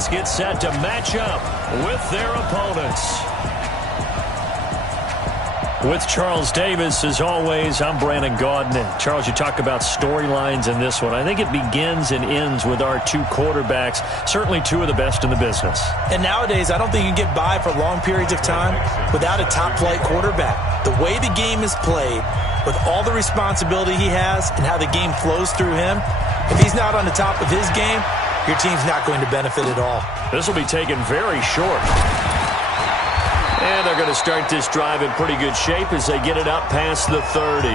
Giants get set to match up with their opponents. With Charles Davis, as always, I'm Brandon Gaudin. And Charles, you talk about storylines in this one. I think it begins and ends with our two quarterbacks, certainly two of the best in the business. And nowadays, I don't think you can get by for long periods of time without a top-flight quarterback. The way the game is played, with all the responsibility he has and how the game flows through him, if he's not on the top of his game, your team's not going to benefit at all. This will be taken very short. And they're going to start this drive in pretty good shape as they get it up past the 30.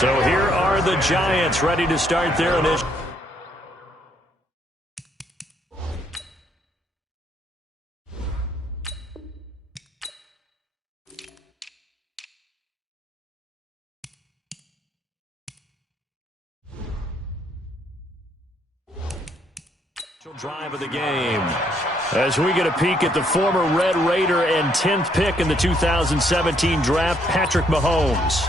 So here are the Giants ready to start their initial. Drive of the game as we get a peek at the former Red Raider and 10th pick in the 2017 draft, Patrick Mahomes.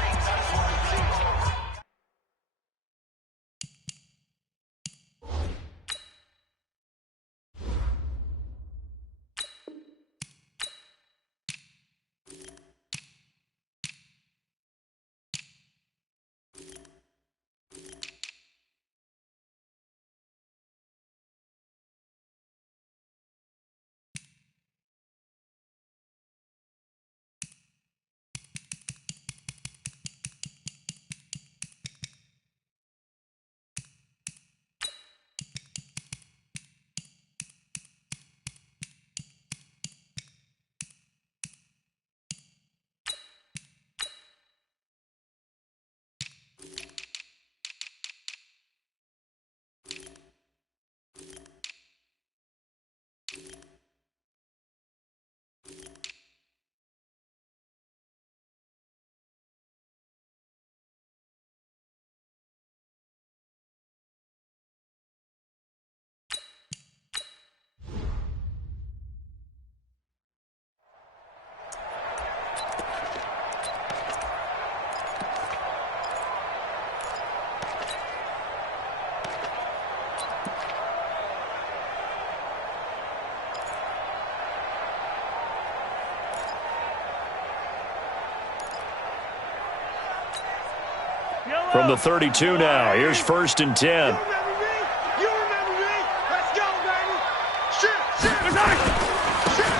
From the 32 now, here's 1st and 10.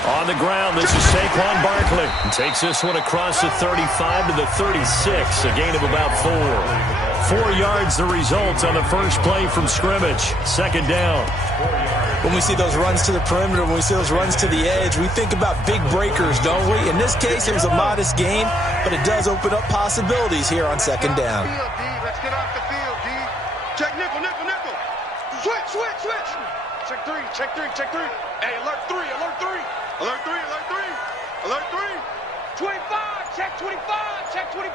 On the ground, this is Saquon Barkley. He takes this one across the 35 to the 36, a gain of about 4. 4 yards the result on the first play from scrimmage. 2nd down. When we see those runs to the perimeter, when we see those runs to the edge, we think about big breakers, don't we? In this case, it was a modest gain, but it does open up possibilities here on 2nd down. Let's get off the field, D. Check nickel, nickel, nickel. Switch, switch, switch. Check 3, check 3, check 3. Hey, alert 3, alert 3. Alert 3, alert 3. Alert 3. 25, check 25, check 25.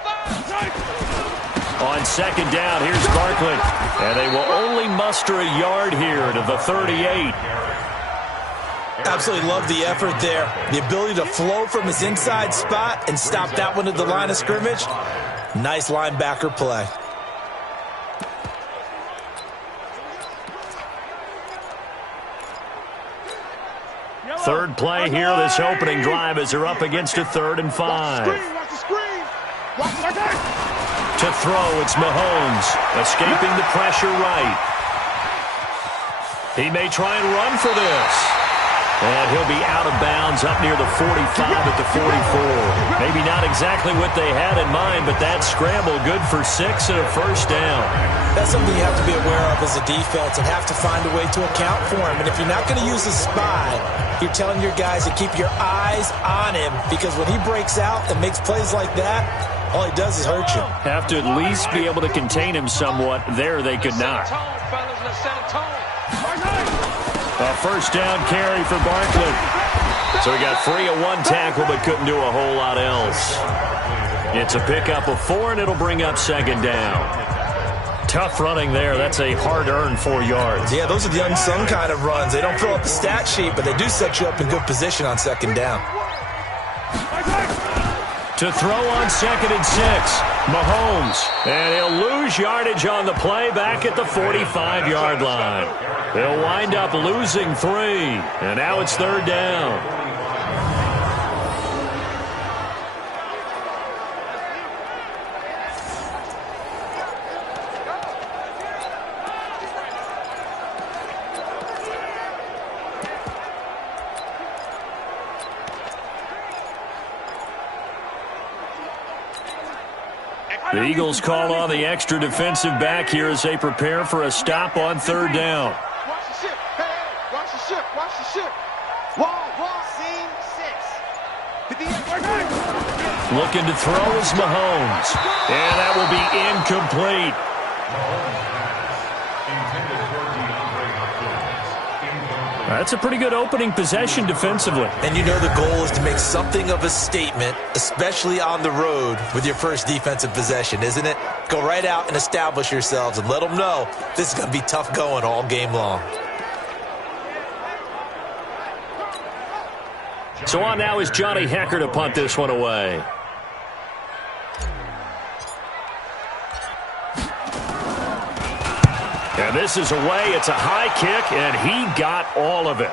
On 2nd down, here's Barkley. And they will only muster a yard here to the 38. Absolutely love the effort there. The ability to flow from his inside spot and stop that one at the line of scrimmage. Nice linebacker play. Third play here, this opening drive as they're up against a 3rd and 5. To throw, it's Mahomes, escaping the pressure right. He may try and run for this. And he'll be out of bounds up near the 45 at the 44. Maybe not exactly what they had in mind, but that scramble good for 6 and a 1st down. That's something you have to be aware of as a defense and have to find a way to account for him. And if you're not going to use a spy, you're telling your guys to keep your eyes on him, because when he breaks out and makes plays like that, all he does is hurt you. Have to at least be able to contain him somewhat. There they could not. A 1st down carry for Barkley. So he got free of 1 tackle but couldn't do a whole lot else. It's a pickup of 4, and it'll bring up 2nd down. Tough running there. That's a hard-earned 4 yards. Yeah, those are the unsung kind of runs. They don't fill up the stat sheet, but they do set you up in good position on 2nd down. To throw on 2nd and 6. Mahomes, and he'll lose yardage on the play back at the 45-yard line. They'll wind up losing 3, and now it's 3rd down. The Eagles call on the extra defensive back here as they prepare for a stop on 3rd down. Watch the ship. Hey, watch the ship. Watch the ship. Wall, seam 6. Looking to throw is Mahomes. And that will be incomplete. That's a pretty good opening possession defensively. And you know the goal is to make something of a statement, especially on the road with your first defensive possession, isn't it? Go right out and establish yourselves and let them know this is going to be tough going all game long. So on now is Johnny Hecker to punt this one away. And this is away. It's a high kick, and he got all of it.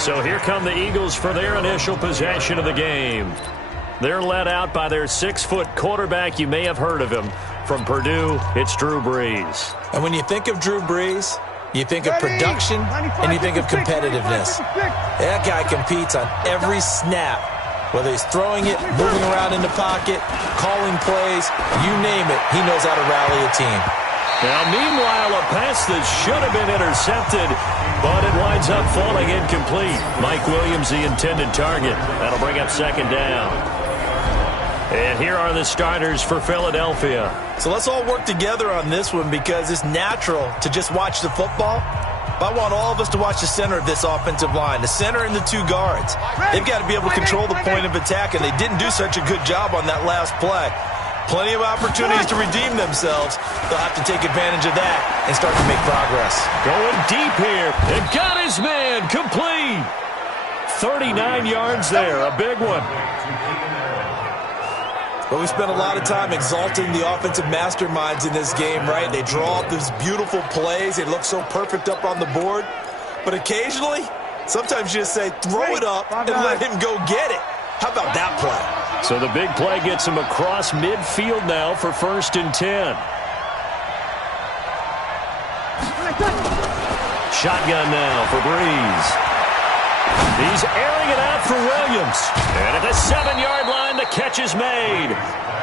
So here come the Eagles for their initial possession of the game. They're led out by their 6-foot quarterback. You may have heard of him. From Purdue, it's Drew Brees. And when you think of Drew Brees, you think of production and you think of competitiveness. That guy competes on every snap. Whether he's throwing it, moving around in the pocket, calling plays, you name it, he knows how to rally a team. Now, meanwhile, a pass that should have been intercepted, but it winds up falling incomplete. Mike Williams, the intended target. That'll bring up 2nd down. And here are the starters for Philadelphia. So let's all work together on this one because it's natural to just watch the football. But I want all of us to watch the center of this offensive line, the center and the 2 guards. They've got to be able to control the point of attack, and they didn't do such a good job on that last play. Plenty of opportunities to redeem themselves. They'll have to take advantage of that and start to make progress. Going deep here, and got his man complete. 39 yards there, a big one. But we spent a lot of time exalting the offensive masterminds in this game, right? They draw up these beautiful plays. They look so perfect up on the board. But occasionally, sometimes you just say, throw it up and let him go get it. How about that play? So the big play gets him across midfield now for 1st and 10. Shotgun now for Brees. He's airing it out for Williams. And at the 7-yard line, the catch is made.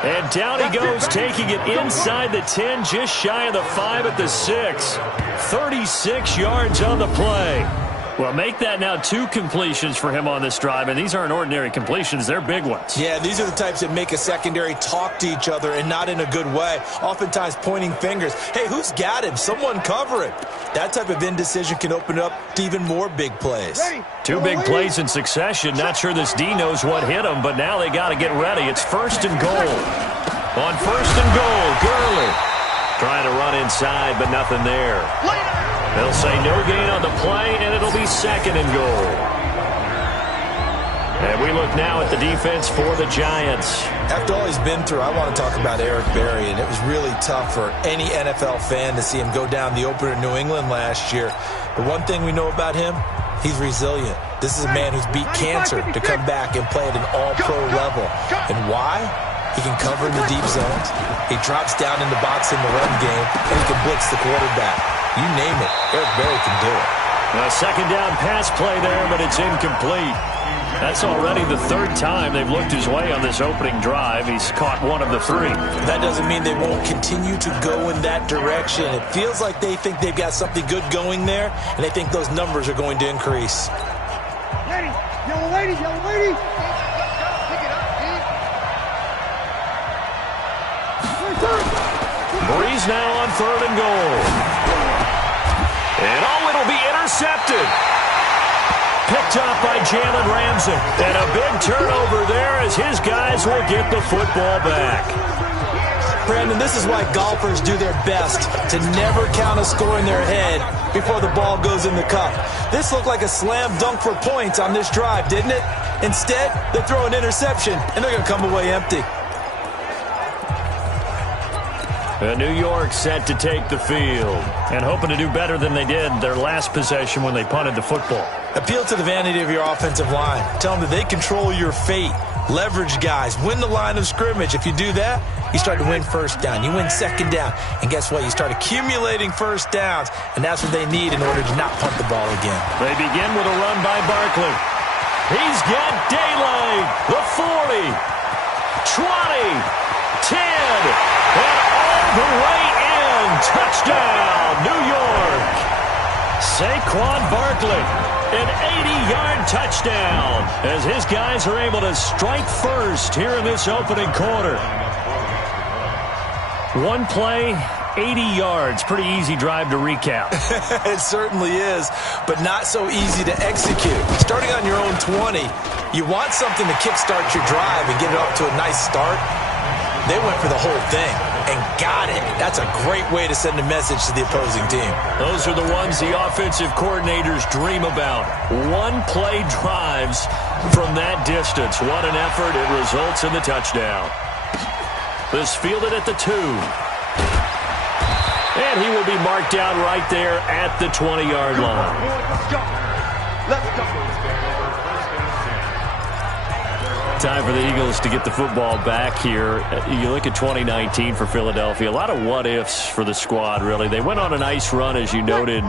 And down he goes, taking it inside the 10, just shy of the 5 at the 6. 36 yards on the play. Well, make that now 2 completions for him on this drive, and these aren't ordinary completions. They're big ones. Yeah, these are the types that make a secondary talk to each other and not in a good way, oftentimes pointing fingers. Hey, who's got him? Someone cover it. That type of indecision can open up to even more big plays. 2 big plays in succession. Not sure this D knows what hit him, but now they got to get ready. It's 1st and goal. On 1st and goal, Gurley trying to run inside, but nothing there. They'll say no gain on the play, and it'll be 2nd and goal. And we look now at the defense for the Giants. After all he's been through, I want to talk about Eric Berry, and it was really tough for any NFL fan to see him go down the opener in New England last year. But one thing we know about him, he's resilient. This is a man who's beat cancer to come back and play at an all-pro level. And why? He can cover in the deep zones. He drops down in the box in the run game, and he can blitz the quarterback. You name it, Eric Berry can do it. A 2nd down pass play there, but it's incomplete. That's already the 3rd time they've looked his way on this opening drive. He's caught 1 of the 3. That doesn't mean they won't continue to go in that direction. It feels like they think they've got something good going there, and they think those numbers are going to increase. Lady, yellow lady, yellow lady. Brees now on 3rd and goal. And it'll be intercepted. Picked off by Jalen Ramsey. And a big turnover there as his guys will get the football back. Brandon, this is why golfers do their best to never count a score in their head before the ball goes in the cup. This looked like a slam dunk for points on this drive, didn't it? Instead, they throw an interception, and they're going to come away empty. New York set to take the field and hoping to do better than they did their last possession when they punted the football. Appeal to the vanity of your offensive line. Tell them that they control your fate. Leverage guys. Win the line of scrimmage. If you do that, you start to win first down. You win second down. And guess what? You start accumulating first downs, and that's what they need in order to not punt the ball again. They begin with a run by Barkley. He's got daylight. The 40, 20, 10, and all the way in. Touchdown, New York. Saquon Barkley, an 80-yard touchdown as his guys are able to strike first here in this opening quarter. One play, 80 yards. Pretty easy drive to recap. It certainly is, but not so easy to execute. Starting on your own 20, you want something to kickstart your drive and get it off to a nice start. They went for the whole thing and got it. That's a great way to send a message to the opposing team. Those are the ones the offensive coordinators dream about. One-play drives from that distance. What an effort. It results in the touchdown. This fielded at the 2. And he will be marked down right there at the 20-yard line. Let's go. Let's go. Time for the Eagles to get the football back here. You look at 2019 for Philadelphia. A lot of what-ifs for the squad, really. They went on a nice run, as you noted.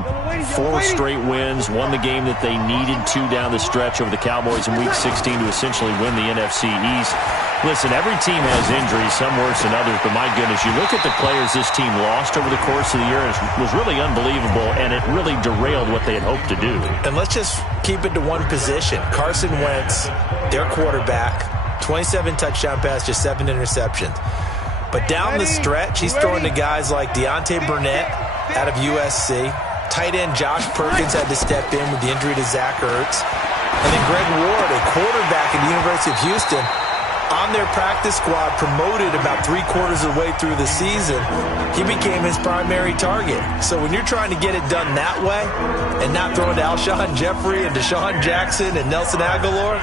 4 straight wins. Won the game that they needed to down the stretch over the Cowboys in Week 16 to essentially win the NFC East. Listen, every team has injuries, some worse than others, but my goodness, you look at the players this team lost over the course of the year, it was really unbelievable, and it really derailed what they had hoped to do. And let's just keep it to one position. Carson Wentz, their quarterback, 27 touchdown passes, just 7 interceptions. But down the stretch, he's throwing to guys like Deontay Burnett out of USC. Tight end Josh Perkins had to step in with the injury to Zach Ertz. And then Greg Ward, a quarterback at the University of Houston, on their practice squad, promoted about 3/4 of the way through the season. He became his primary target. So when you're trying to get it done that way and not throwing to Alshon Jeffrey and Deshaun Jackson and Nelson Aguilar,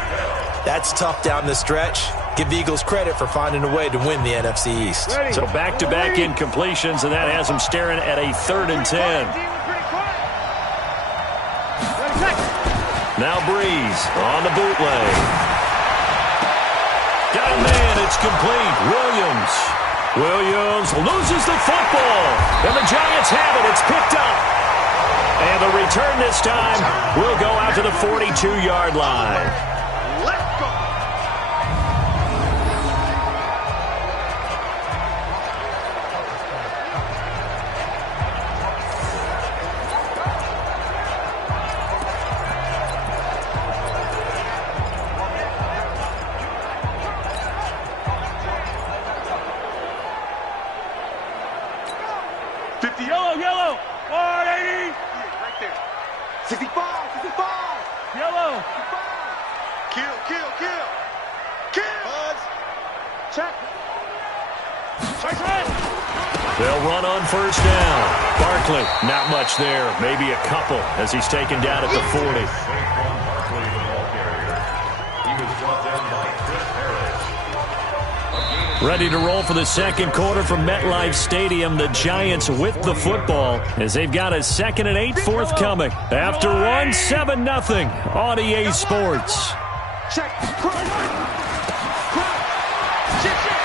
that's tough down the stretch. Give the Eagles credit for finding a way to win the NFC East. So back-to-back incompletions, and that has them staring at a 3rd and 10. Now Breeze on the bootleg. Got a man, it's complete. Williams loses the football. And the Giants have it, it's picked up. And the return this time will go out to the 42-yard line. Let's go. Yellow. 180. Right there. 65. Yellow. 65. Kill. Buzz. Check. They'll run on first down. Barkley, not much there. Maybe a couple as he's taken down at the 40. Ready to roll for the second quarter from MetLife Stadium. The Giants with the football as they've got a 2nd and 8 forthcoming. After 1, 7-0 on EA Sports.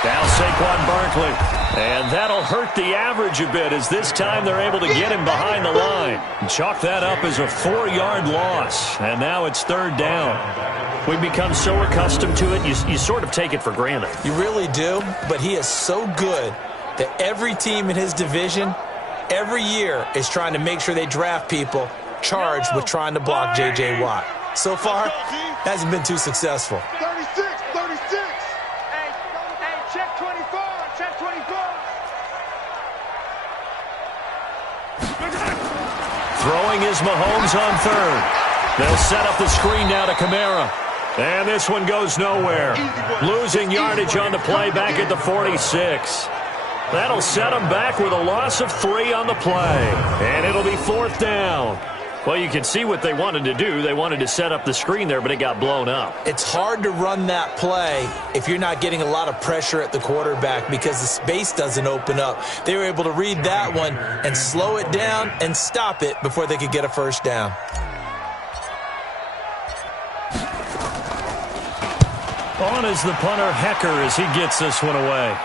Now Saquon Barkley. And that'll hurt the average a bit as this time they're able to get him behind the line. Chalk that up as a 4-yard loss. And now it's 3rd down. We've become so accustomed to it, you sort of take it for granted. You really do, but he is so good that every team in his division, every year, is trying to make sure they draft people charged with trying to block J.J. Watt. So far, hasn't been too successful. 36. Hey, check 24. Throwing is Mahomes on 3rd. They'll set up the screen now to Kamara. And this one goes nowhere. Losing yardage on the play back at the 46. That'll set them back with a loss of 3 on the play. And it'll be 4th down. Well, you can see what they wanted to do. They wanted to set up the screen there, but it got blown up. It's hard to run that play if you're not getting a lot of pressure at the quarterback because the space doesn't open up. They were able to read that one and slow it down and stop it before they could get a first down. On is the punter, Hecker, as he gets this one away.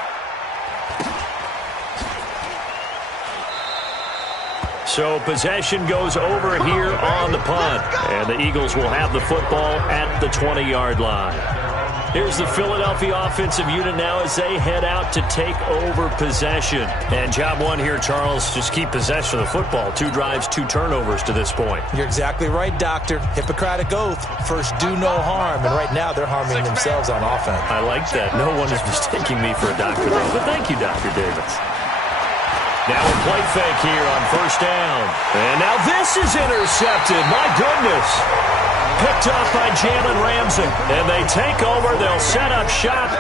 So possession goes over here on the punt. And the Eagles will have the football at the 20-yard line. Here's the Philadelphia offensive unit now as they head out to take over possession. And job one here, Charles, just keep possession of the football. 2 drives, 2 turnovers to this point. You're exactly right, Doctor. Hippocratic oath. First, do no harm. And right now, they're harming themselves on offense. I like that. No one is mistaking me for a doctor, though. But thank you, Dr. Davis. Now a play fake here on first down. And now this is intercepted. My goodness. Picked up by Jalen Ramsey. And they take over. They'll set up shop.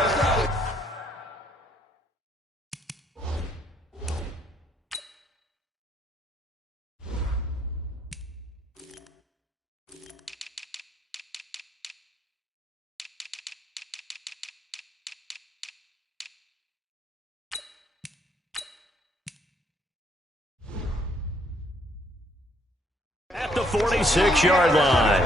At the 46-yard line.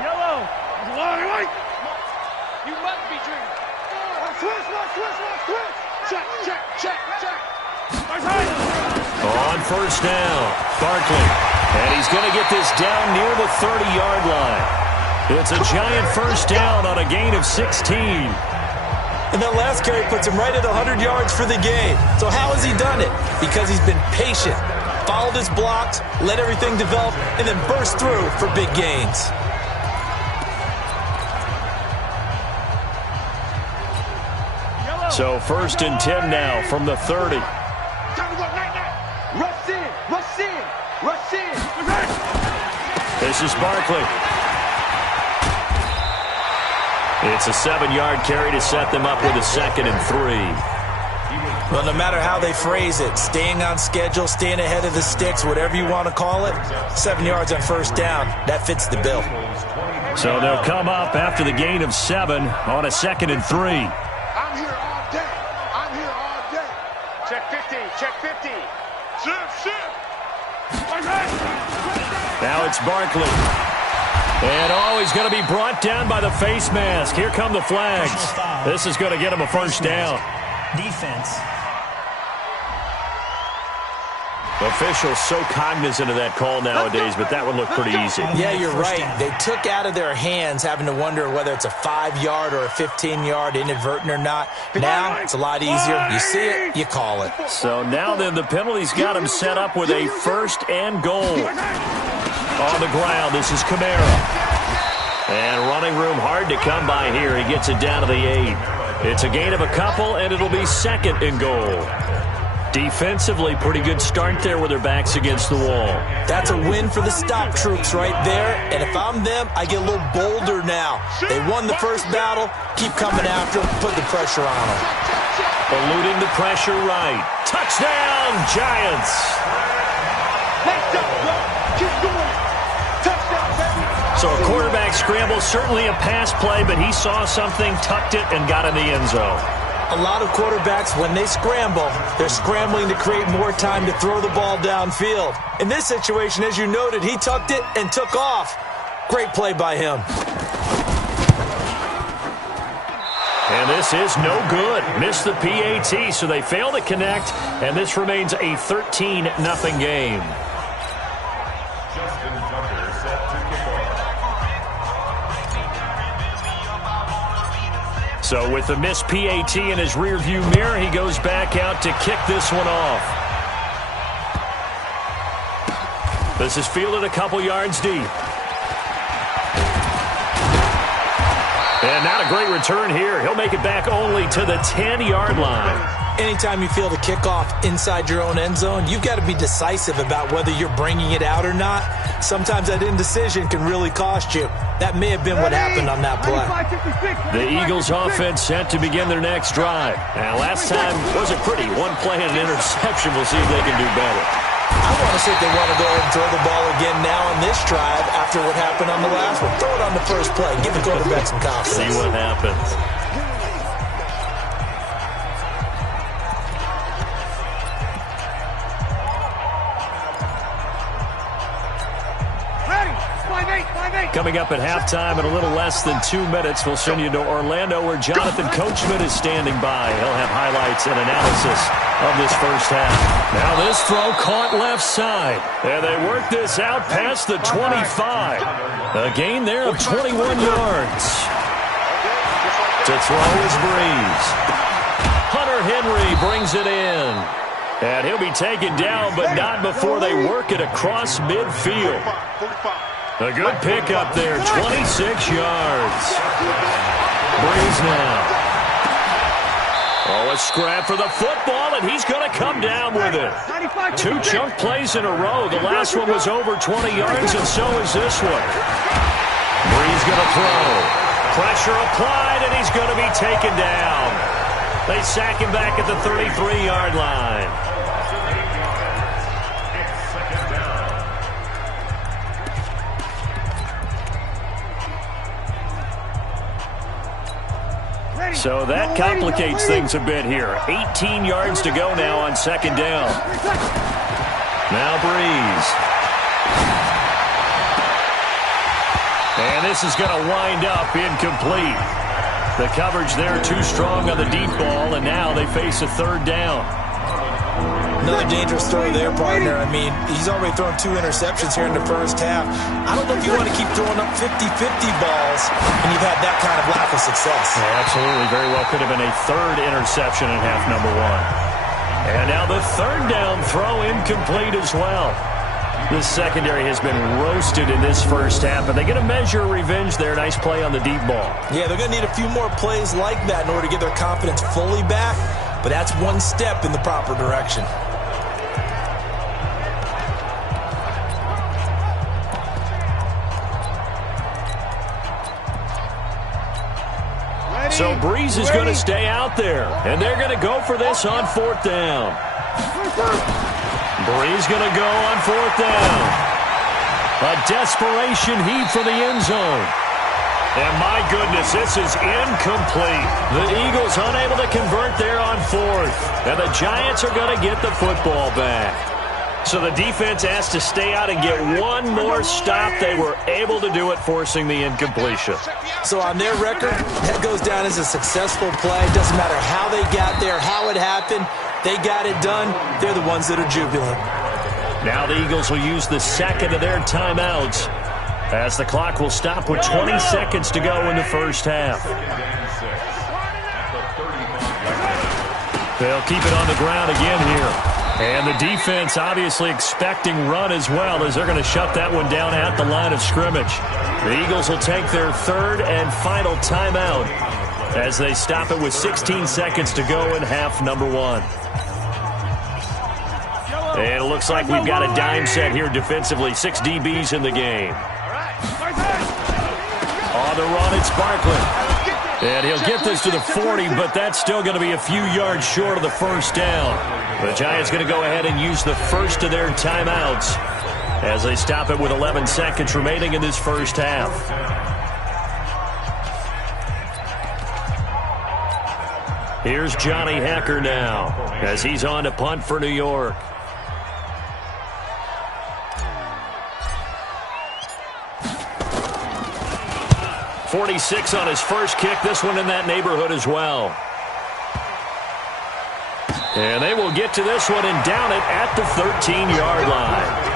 Yellow. White. You must be drinking. Switch. Check. On first down, Barkley. And he's going to get this down near the 30-yard line. It's a giant first down on a gain of 16. And that last carry puts him right at 100 yards for the game. So how has he done it? Because he's been patient, followed his blocks, let everything develop, and then burst through for big gains. So 1st and 10 now from the 30. Rush in. This is Barkley. It's a 7-yard carry to set them up with a 2nd and 3. Well, no matter how they phrase it, staying on schedule, staying ahead of the sticks, whatever you want to call it, 7 yards on first down, that fits the bill. So they'll come up after the gain of 7 on a 2nd and 3. I'm here all day. Check 50. Shift. Now it's Barkley. And he's going to be brought down by the face mask. Here come the flags. This is going to get him a first down. Defense. Officials so cognizant of that call nowadays, but that would look pretty easy. Yeah, you're right. They took out of their hands having to wonder whether it's a 5-yard or a 15-yard inadvertent or not. Now it's a lot easier. You see it, you call it. So now then the penalty's got him set up with a 1st and goal. On the ground, this is Kamara. And running room hard to come by here. He gets it down to the 8. It's a gain of a couple, and it'll be 2nd and goal. Defensively, pretty good start there with their backs against the wall. That's a win for the stop troops right there. And if I'm them, I get a little bolder now. They won the first battle. Keep coming after them. Put the pressure on them. Eluding the pressure right. Touchdown, Giants. So a quarterback scramble, certainly a pass play, but he saw something, tucked it, and got in the end zone. A lot of quarterbacks, when they scramble, they're scrambling to create more time to throw the ball downfield. In this situation, as you noted, he tucked it and took off. Great play by him. And this is no good. Missed the PAT, so they fail to connect, and this remains a 13-0 game. So with the missed PAT in his rearview mirror, he goes back out to kick this one off. This is fielded a couple yards deep. And not a great return here. He'll make it back only to the 10-yard line. Anytime you field a kickoff inside your own end zone, you've got to be decisive about whether you're bringing it out or not. Sometimes that indecision can really cost you. That may have been what happened on that play. The Eagles offense set to begin their next drive. Now, last time wasn't pretty. One play and an interception. We'll see if they can do better. I want to see if they want to go ahead and throw the ball again now on this drive after what happened on the last one. Throw it on the first play. Give the quarterback some confidence. See what happens. Coming up at halftime in a little less than 2 minutes, we'll send you to Orlando where Jonathan Coachman is standing by. He'll have highlights and analysis of this first half. Now this throw caught left side. And they work this out past the 25. A gain there of 21 yards. To throw is Breeze. Hunter Henry brings it in. And he'll be taken down, but not before they work it across midfield. A good pickup there, 26 yards. Breeze now. Oh, a scrap for the football, and he's going to come down with it. 2 chunk plays in a row. The last one was over 20 yards, and so is this one. Breeze going to throw. Pressure applied, and he's going to be taken down. They sack him back at the 33-yard line. So that complicates things a bit here. 18 yards to go now on second down. Now Breeze. And this is going to wind up incomplete. The coverage there too strong on the deep ball, and now they face a third down. Another dangerous throw there, partner. I mean, he's already thrown 2 interceptions here in the first half. I don't know if you want to keep throwing up 50-50 balls and you've had that kind of lack of success. Yeah, absolutely. Very well could have been a third interception in half number 1. And now the third down throw incomplete as well. The secondary has been roasted in this first half, and they get a measure of revenge there. Nice play on the deep ball. Yeah, they're going to need a few more plays like that in order to get their confidence fully back, but that's one step in the proper direction. So Breeze is going to stay out there, and they're going to go for this on fourth down. Breeze going to go on fourth down. A desperation heave for the end zone. And my goodness, this is incomplete. The Eagles unable to convert there on fourth. And the Giants are going to get the football back. So the defense has to stay out and get one more stop. They were able to do it, forcing the incompletion. So on their record, that goes down as a successful play. Doesn't matter how they got there, how it happened. They got it done. They're the ones that are jubilant. Now the Eagles will use the second of their timeouts as the clock will stop with 20 seconds to go in the first half. They'll keep it on the ground again here. And the defense obviously expecting run as well, as they're going to shut that one down at the line of scrimmage. The Eagles will take their third and final timeout as they stop it with 16 seconds to go in half number 1. And it looks like we've got a dime set here defensively. 6 DBs in the game. On the run, it's Barkley. And he'll get this to the 40, but that's still going to be a few yards short of the first down. The Giants going to go ahead and use the first of their timeouts as they stop it with 11 seconds remaining in this first half. Here's Johnny Hecker now as he's on to punt for New York. .46 on his first kick. This one in that neighborhood as well. And they will get to this one and down it at the 13-yard line.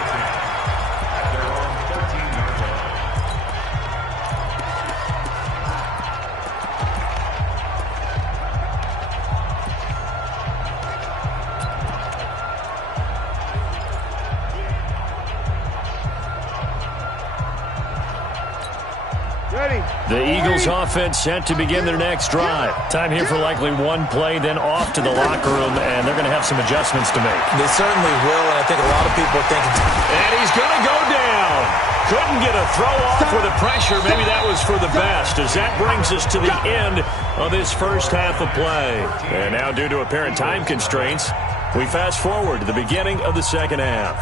The Eagles Bengals offense set to begin their next drive. Time here for likely one play, then off to the locker room, and they're going to have some adjustments to make. They certainly will, and I think a lot of people are thinking. And he's going to go down. Couldn't get a throw off with the pressure. Maybe that was for the best, as that brings us to the end of this first half of play. And now, due to apparent time constraints, we fast forward to the beginning of the second half.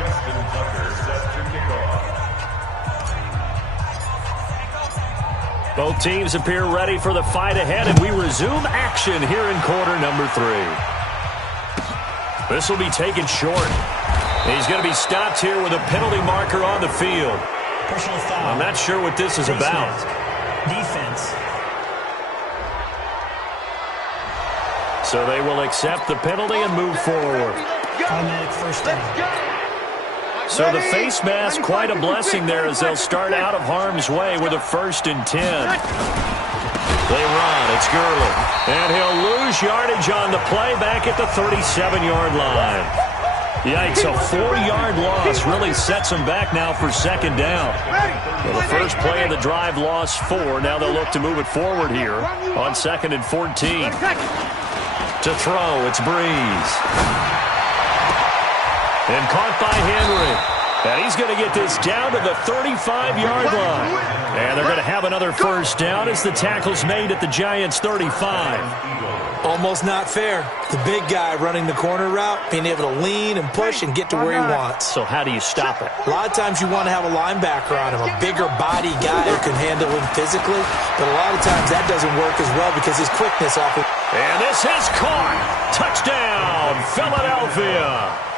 Justin Tucker set to kick off. Both teams appear ready for the fight ahead, and we resume action here in quarter number 3. This will be taken short. He's going to be stopped here with a penalty marker on the field. Personal foul. I'm not sure what this is about. Defense. So they will accept the penalty and move forward. Automatic first down. So the face mask, quite a blessing there, as they'll start out of harm's way with a 1st and 10. They run. It's Gurley. And he'll lose yardage on the play back at the 37-yard line. Yikes, a 4-yard loss really sets them back now for 2nd down. Well, the first play of the drive lost 4. Now they'll look to move it forward here on 2nd and 14. To throw, it's Breeze. And caught by Henry. And he's going to get this down to the 35-yard line. And they're going to have another 1st down as the tackle's made at the Giants' 35. Almost not fair. The big guy running the corner route, being able to lean and push and get to where he wants. So how do you stop it? A lot of times you want to have a linebacker on him, a bigger body guy who can handle him physically. But a lot of times that doesn't work as well because his quickness off of... And this is caught. Touchdown, Philadelphia.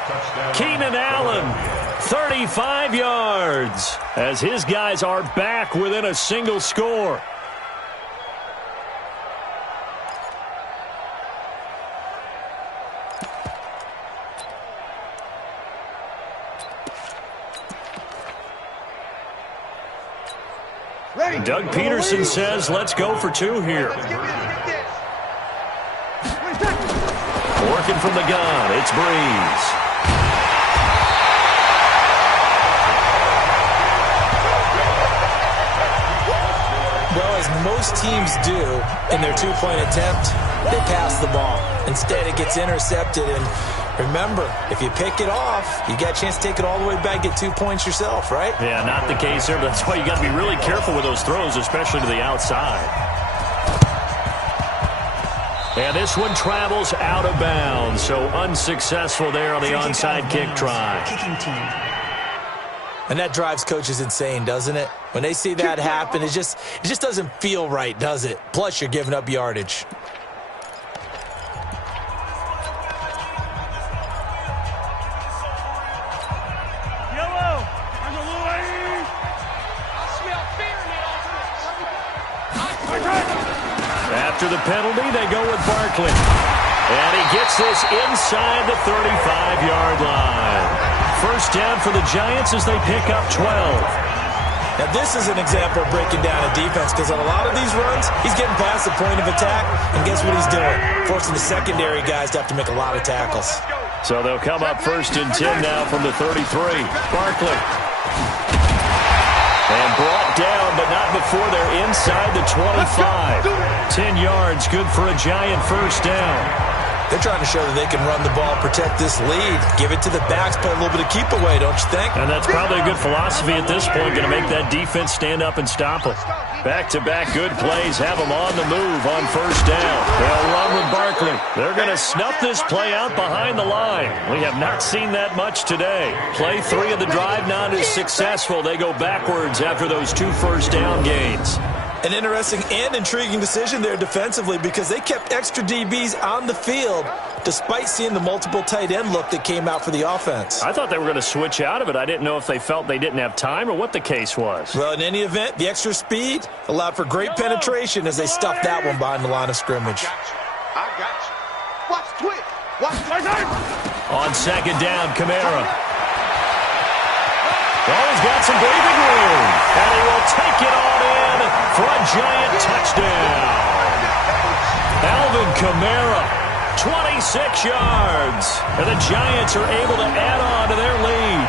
Keenan Allen, 35 yards, as his guys are back within a single score. Doug Peterson says, let's go for 2 here. Working from the gun, it's Breeze. Well, as most teams do in their 2-point attempt, they pass the ball. Instead, it gets intercepted, and remember, if you pick it off, you got a chance to take it all the way back, get 2 points yourself, right? Yeah, not the case there, but that's why you got to be really careful with those throws, especially to the outside. And this one travels out of bounds, so unsuccessful there on the onside kick try. Kicking team. And that drives coaches insane, doesn't it? When they see that happen, it just doesn't feel right, does it? Plus, you're giving up yardage. After the penalty, they go with Barkley. And he gets this inside the 35-yard line. 1st down for the Giants as they pick up 12. Now, this is an example of breaking down a defense because on a lot of these runs, he's getting past the point of attack, and guess what he's doing? Forcing the secondary guys to have to make a lot of tackles. So they'll come up 1st and 10 now from the 33. Barkley. And brought down, but not before they're inside the 25. 10 yards, good for a Giant 1st down. They're trying to show that they can run the ball, protect this lead, give it to the backs, play a little bit of keep away, don't you think? And that's probably a good philosophy at this point, going to make that defense stand up and stop them. Back-to-back good plays have them on the move on 1st down. They'll run with Barkley. They're going to snuff this play out behind the line. We have not seen that much today. Play 3 of the drive not as successful. They go backwards after those 2 1st down gains. An interesting and intriguing decision there defensively because they kept extra DBs on the field despite seeing the multiple tight end look that came out for the offense. I thought they were going to switch out of it. I didn't know if they felt they didn't have time or what the case was. Well, in any event, the extra speed allowed for great penetration as they stuffed that one behind the line of scrimmage. I got you. Watch twitch. Watch twitch. On 2nd down, Kamara. Oh, he's got some breathing room. And he will take it on in for a Giant touchdown. Alvin Kamara, 26 yards. And the Giants are able to add on to their lead.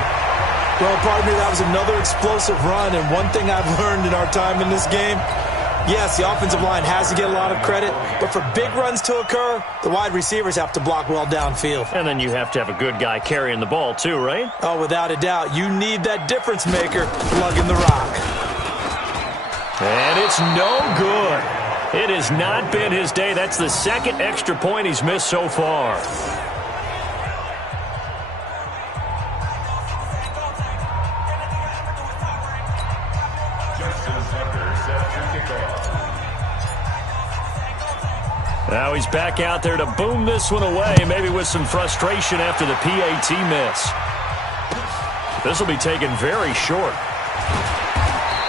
Well, partner, that was another explosive run, and one thing I've learned in our time in this game, yes, the offensive line has to get a lot of credit, but for big runs to occur, the wide receivers have to block well downfield. And then you have to have a good guy carrying the ball too, right? Oh, without a doubt. You need that difference maker lugging the rock. And it's no good. It has not been his day. That's the second extra point he's missed so far. Now he's back out there to boom this one away, maybe with some frustration after the PAT miss. This will be taken very short.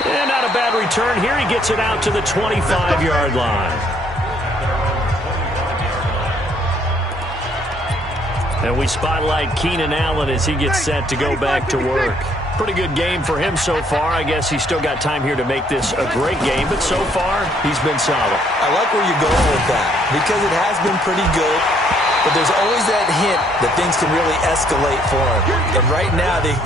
And not a bad return here. He gets it out to the 25-yard line. And we spotlight Keenan Allen as he gets set to go back to work. Pretty good game for him so far. I guess he's still got time here to make this a great game, but so far, he's been solid. I like where you're going with that because it has been pretty good, but there's always that hint that things can really escalate for him. And right now, they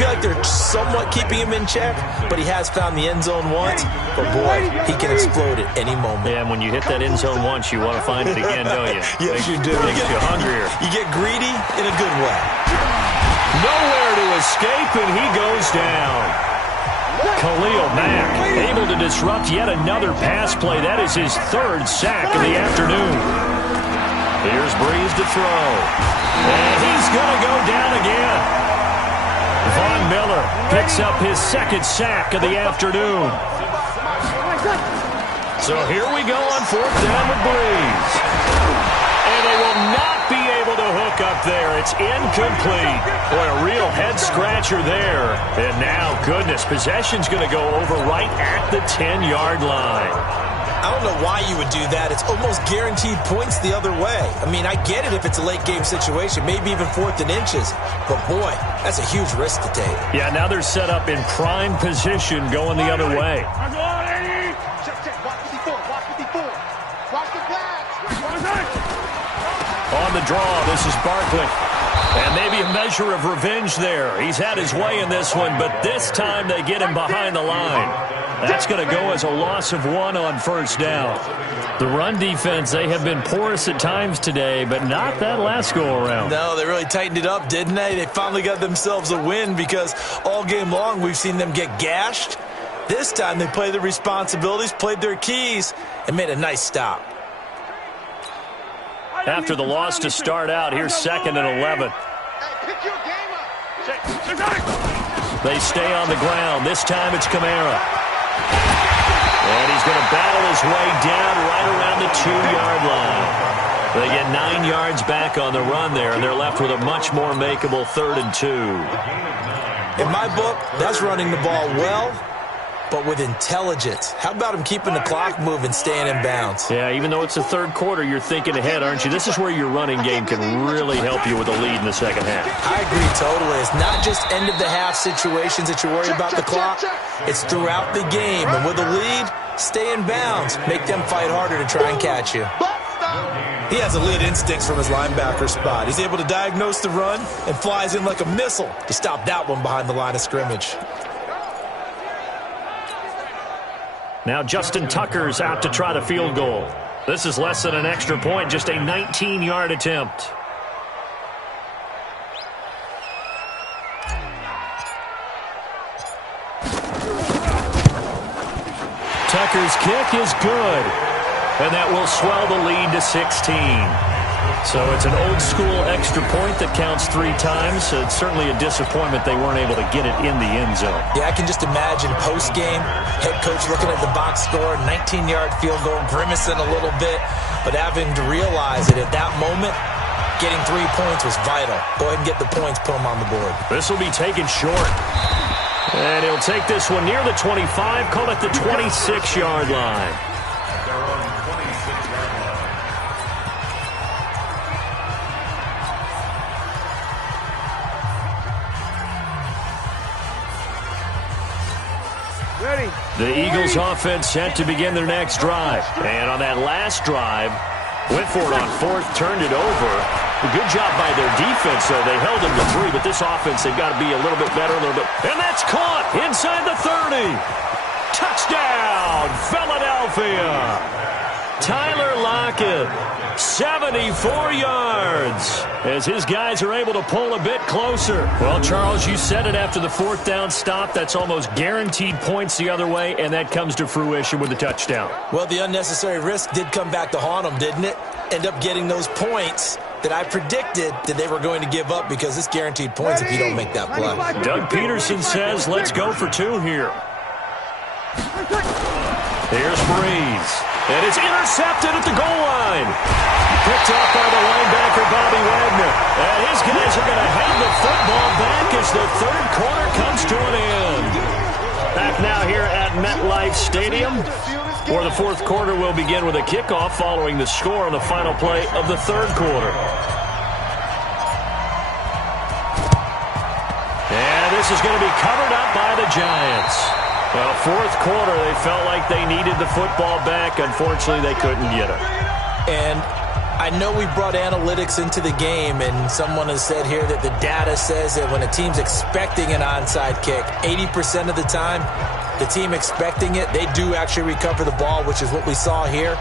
feel like they're somewhat keeping him in check, but he has found the end zone once. But, boy, he can explode at any moment. Yeah, and when you hit that end zone once, you want to find it again, don't you? Yes, you do. Makes you hungrier. You get greedy in a good way. Nowhere to escape, and he goes down. Khalil Mack able to disrupt yet another pass play. That is his third sack of the afternoon. Here's Breeze to throw. And he's going to go down again. Von Miller picks up his second sack of the afternoon. So here we go on fourth down with Breeze. And they will not be able to hook up there. It's incomplete. Boy, a real head-scratcher there. And now, goodness, possession's going to go over right at the 10-yard line. I don't know why you would do that. It's almost guaranteed points the other way. I mean, I get it if it's a late-game situation, maybe even fourth and inches. But, boy, that's a huge risk to take. Yeah, now they're set up in prime position going the other way. On the draw, this is Barkley. And maybe a measure of revenge there. He's had his way in this one, but this time they get him behind the line. That's going to go as a loss of 1 on first down. The run defense, they have been porous at times today, but not that last go-around. No, they really tightened it up, didn't they? They finally got themselves a win because all game long we've seen them get gashed. This time they played their responsibilities, played their keys, and made a nice stop. After the loss to start out, here's 2nd and 11. They stay on the ground. This time it's Kamara. And he's going to battle his way down right around the 2-yard line. They get 9 yards back on the run there, and they're left with a much more makeable 3rd and 2. In my book, that's running the ball well, but with intelligence. How about him keeping the clock moving, staying in bounds? Yeah, even though it's the third quarter, you're thinking ahead, aren't you? This is where your running game can really help you with a lead in the second half. I agree totally. It's not just end-of-the-half situations that you worry about the clock. It's throughout the game. And with a lead, stay in bounds. Make them fight harder to try and catch you. He has elite instincts from his linebacker spot. He's able to diagnose the run and flies in like a missile to stop that one behind the line of scrimmage. Now Justin Tucker's out to try the field goal. This is less than an extra point, just a 19-yard attempt. Tucker's kick is good, and that will swell the lead to 16. So it's an old-school extra point that counts 3 times. So it's certainly a disappointment they weren't able to get it in the end zone. Yeah, I can just imagine post-game, head coach looking at the box score, 19-yard field goal, grimacing a little bit, but having to realize that at that moment, getting 3 points was vital. Go ahead and get the points, put them on the board. This will be taken short. And he'll take this one near the 25, call it the 26-yard line. The Eagles offense set to begin their next drive. And on that last drive, went for it on 4th, turned it over. Good job by their defense, though. They held them to 3, but this offense, they've got to be a little bit better, a little bit. And that's caught inside the 30. Touchdown, Philadelphia. Tyler Lockett, 74 yards, as his guys are able to pull a bit closer. Well, Charles, you said it after the 4th down stop. That's almost guaranteed points the other way, and that comes to fruition with a touchdown. Well, the unnecessary risk did come back to haunt them, didn't it? End up getting those points that I predicted that they were going to give up because it's guaranteed points if you don't make that play. Doug Peterson says, let's go for 2 here. Here's Breeze. And it's intercepted at the goal line. Picked off by the linebacker, Bobby Wagner. And his guys are going to have the football back as the 3rd quarter comes to an end. Back now here at MetLife Stadium, where the 4th quarter will begin with a kickoff following the score on the final play of the 3rd quarter. And this is going to be covered up by the Giants. Well, 4th quarter, they felt like they needed the football back. Unfortunately, they couldn't get it. And I know we brought analytics into the game, and someone has said here that the data says that when a team's expecting an onside kick, 80% of the time, the team expecting it, they do actually recover the ball, which is what we saw here.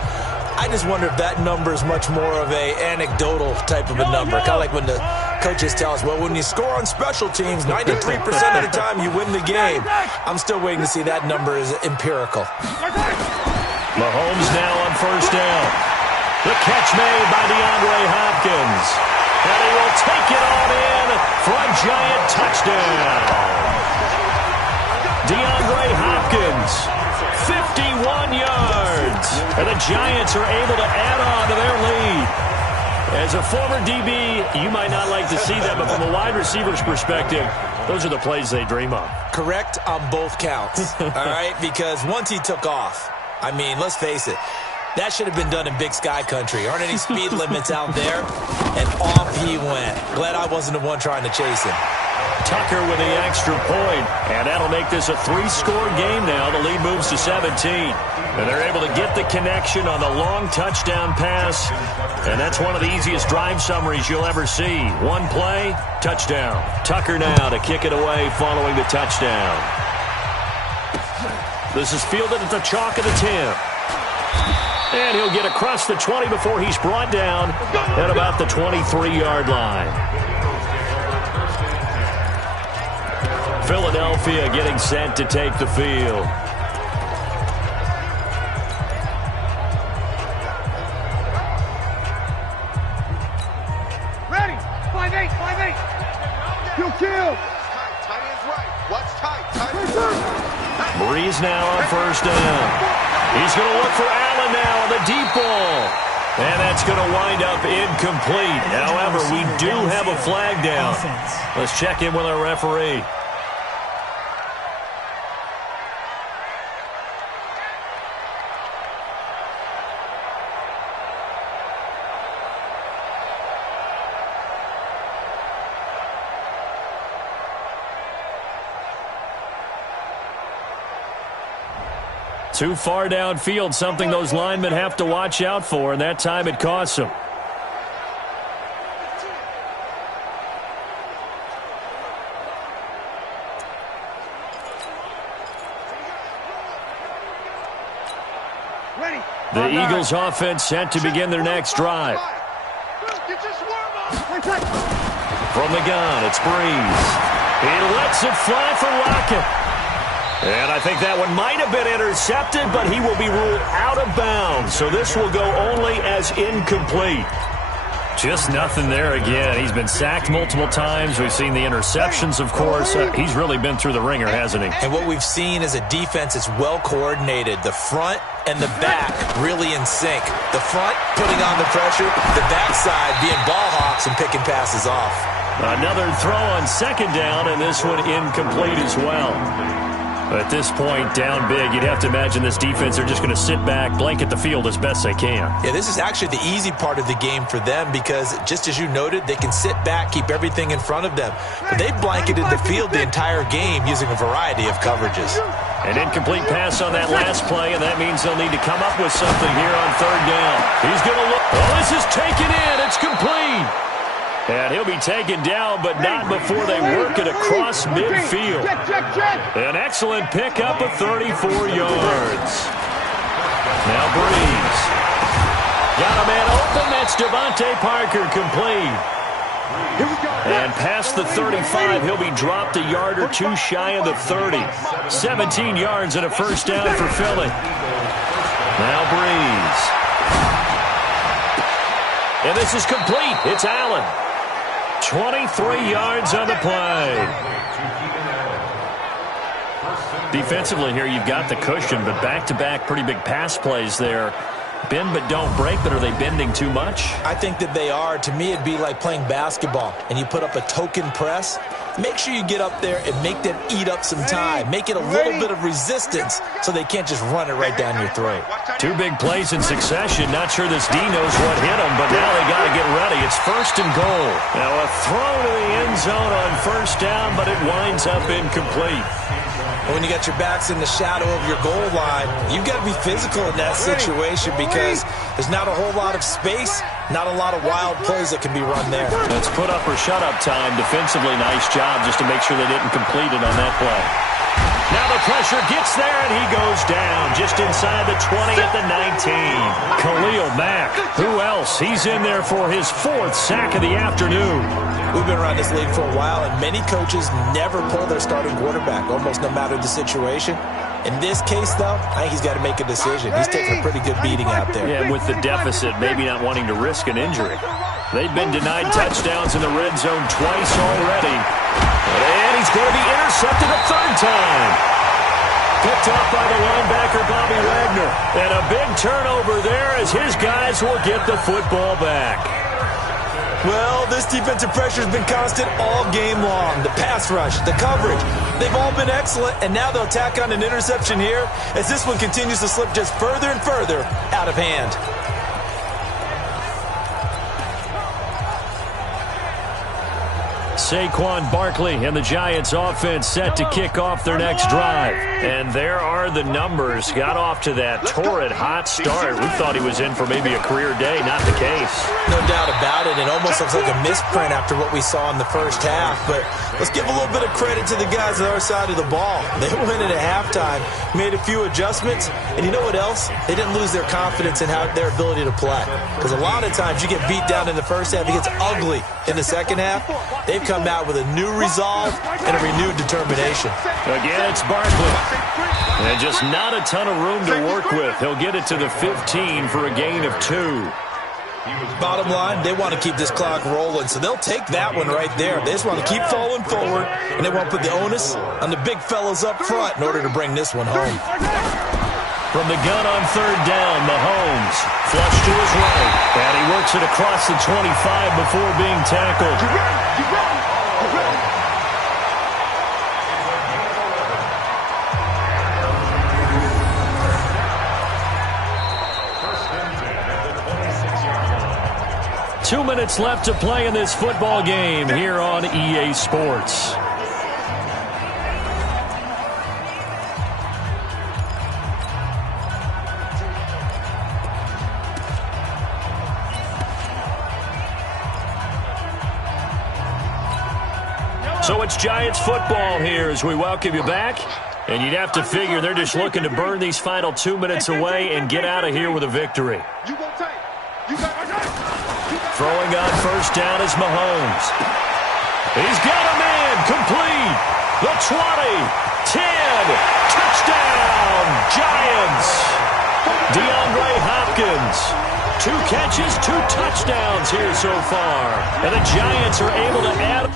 I just wonder if that number is much more of a anecdotal type of a number. Kind of like when the coaches tell us, well, when you score on special teams, 93% of the time you win the game. I'm still waiting to see that number is empirical. Mahomes now on 1st down. The catch made by DeAndre Hopkins. And he will take it on in for a Giant touchdown. DeAndre Hopkins, 51 yards. And the Giants are able to add on to their lead. As a former DB, you might not like to see that, but from a wide receiver's perspective, those are the plays they dream of. Correct on both counts, all right? Because once he took off, I mean, let's face it, that should have been done in Big Sky Country. Aren't any speed limits out there? And off he went. Glad I wasn't the one trying to chase him. Tucker with the extra point, and that'll make this a 3-score game now. The lead moves to 17. And they're able to get the connection on the long touchdown pass. And that's one of the easiest drive summaries you'll ever see. One play, touchdown. Tucker now to kick it away following the touchdown. This is fielded at the chalk of the 10. And he'll get across the 20 before he's brought down at about the 23-yard line. Philadelphia getting set to take the field. Ready? 5-8, 5-8. Kill. Tight end's right. Watch tight. Tight end's right. Breeze now on 1st down. He's going to look for Allen now on the deep ball. And that's going to wind up incomplete. However, we do have a flag down. Let's check in with our referee. Too far downfield, something those linemen have to watch out for, and that time it costs them. The Eagles offense set to begin their next drive. From the gun, it's Breeze. He lets it fly for Lockett. And I think that one might have been intercepted, but he will be ruled out of bounds. So this will go only as incomplete. Just nothing there again. He's been sacked multiple times. We've seen the interceptions, of course. He's really been through the ringer, hasn't he? And what we've seen is a defense that's well coordinated. The front and the back really in sync. The front putting on the pressure, the backside being ball hawks and picking passes off. Another throw on 2nd down, and this one incomplete as well. At this point, down big, you'd have to imagine this defense, they're just going to sit back, blanket the field as best they can. Yeah, this is actually the easy part of the game for them because, just as you noted, they can sit back, keep everything in front of them. But they've blanketed the field the entire game using a variety of coverages. An incomplete pass on that last play, and that means they'll need to come up with something here on 3rd down. He's going to look. Oh, this is taken in. It's complete. And he'll be taken down, but not before they work it across midfield. An excellent pickup of 34 yards. Now Breeze. Got a man open. That's Devontae Parker complete. And past the 35, he'll be dropped a yard or two shy of the 30. 17 yards and a first down for Philly. Now Breeze. And this is complete. It's Allen. 23 yards on the play. Defensively here, you've got the cushion, but back-to-back pretty big pass plays there. Bend but don't break, but are they bending too much? I think that they are. To me, it'd be like playing basketball, and you put up a token press. Make sure you get up there and make them eat up some time. Make it a little bit of resistance so they can't just run it right down your throat. Two big plays in succession. Not sure this D knows what hit them, but now they got to get ready. It's first and goal. Now a throw to the end zone on first down, but it winds up incomplete. When you got your backs in the shadow of your goal line, you've got to be physical in that situation because there's not a whole lot of space, not a lot of wild plays that can be run there. It's put up or shut up time. Defensively, nice job just to make sure they didn't complete it on that play. Now the pressure gets there, and he goes down just inside the 20 at the 19. Khalil Mack. Who else? He's in there for his fourth sack of the afternoon. We've been around this league for a while, and many coaches never pull their starting quarterback, almost no matter the situation. In this case, though, I think he's got to make a decision. He's taking a pretty good beating out there. Yeah, with the deficit, maybe not wanting to risk an injury. They've been denied touchdowns in the red zone twice already. And he's going to be intercepted a third time. Picked off by the linebacker, Bobby Wagner. And a big turnover there as his guys will get the football back. Well, this defensive pressure has been constant all game long. The pass rush, the coverage, they've all been excellent, and now they'll tack on an interception here as this one continues to slip just further and further out of hand. Saquon Barkley and the Giants offense set to kick off their next drive. And there are the numbers. Got off to that torrid hot start. We thought he was in for maybe a career day. Not the case. No doubt about it. It almost looks like a misprint after what we saw in the first half. But let's give a little bit of credit to the guys on our side of the ball. They went in at halftime, made a few adjustments, and you know what else? They didn't lose their confidence in their ability to play. Because a lot of times you get beat down in the first half, it gets ugly in the second half. They've come out with a new resolve and a renewed determination. Again, it's Barkley. And just not a ton of room to work with. He'll get it to the 15 for a gain of 2. Bottom line, they want to keep this clock rolling, so they'll take that one right there. They just want to keep falling forward, and they want to put the onus on the big fellas up front in order to bring this one home. From the gun on third down, Mahomes flush to his right. And he works it across the 25 before being tackled. 2 minutes left to play in this football game here on EA Sports. So it's Giants football here as we welcome you back. And you'd have to figure they're just looking to burn these final 2 minutes away and get out of here with a victory. Throwing on first down is Mahomes. He's got a man complete. The 20, 10, touchdown, Giants. DeAndre Hopkins. 2 catches, 2 touchdowns here so far. And the Giants are able to add.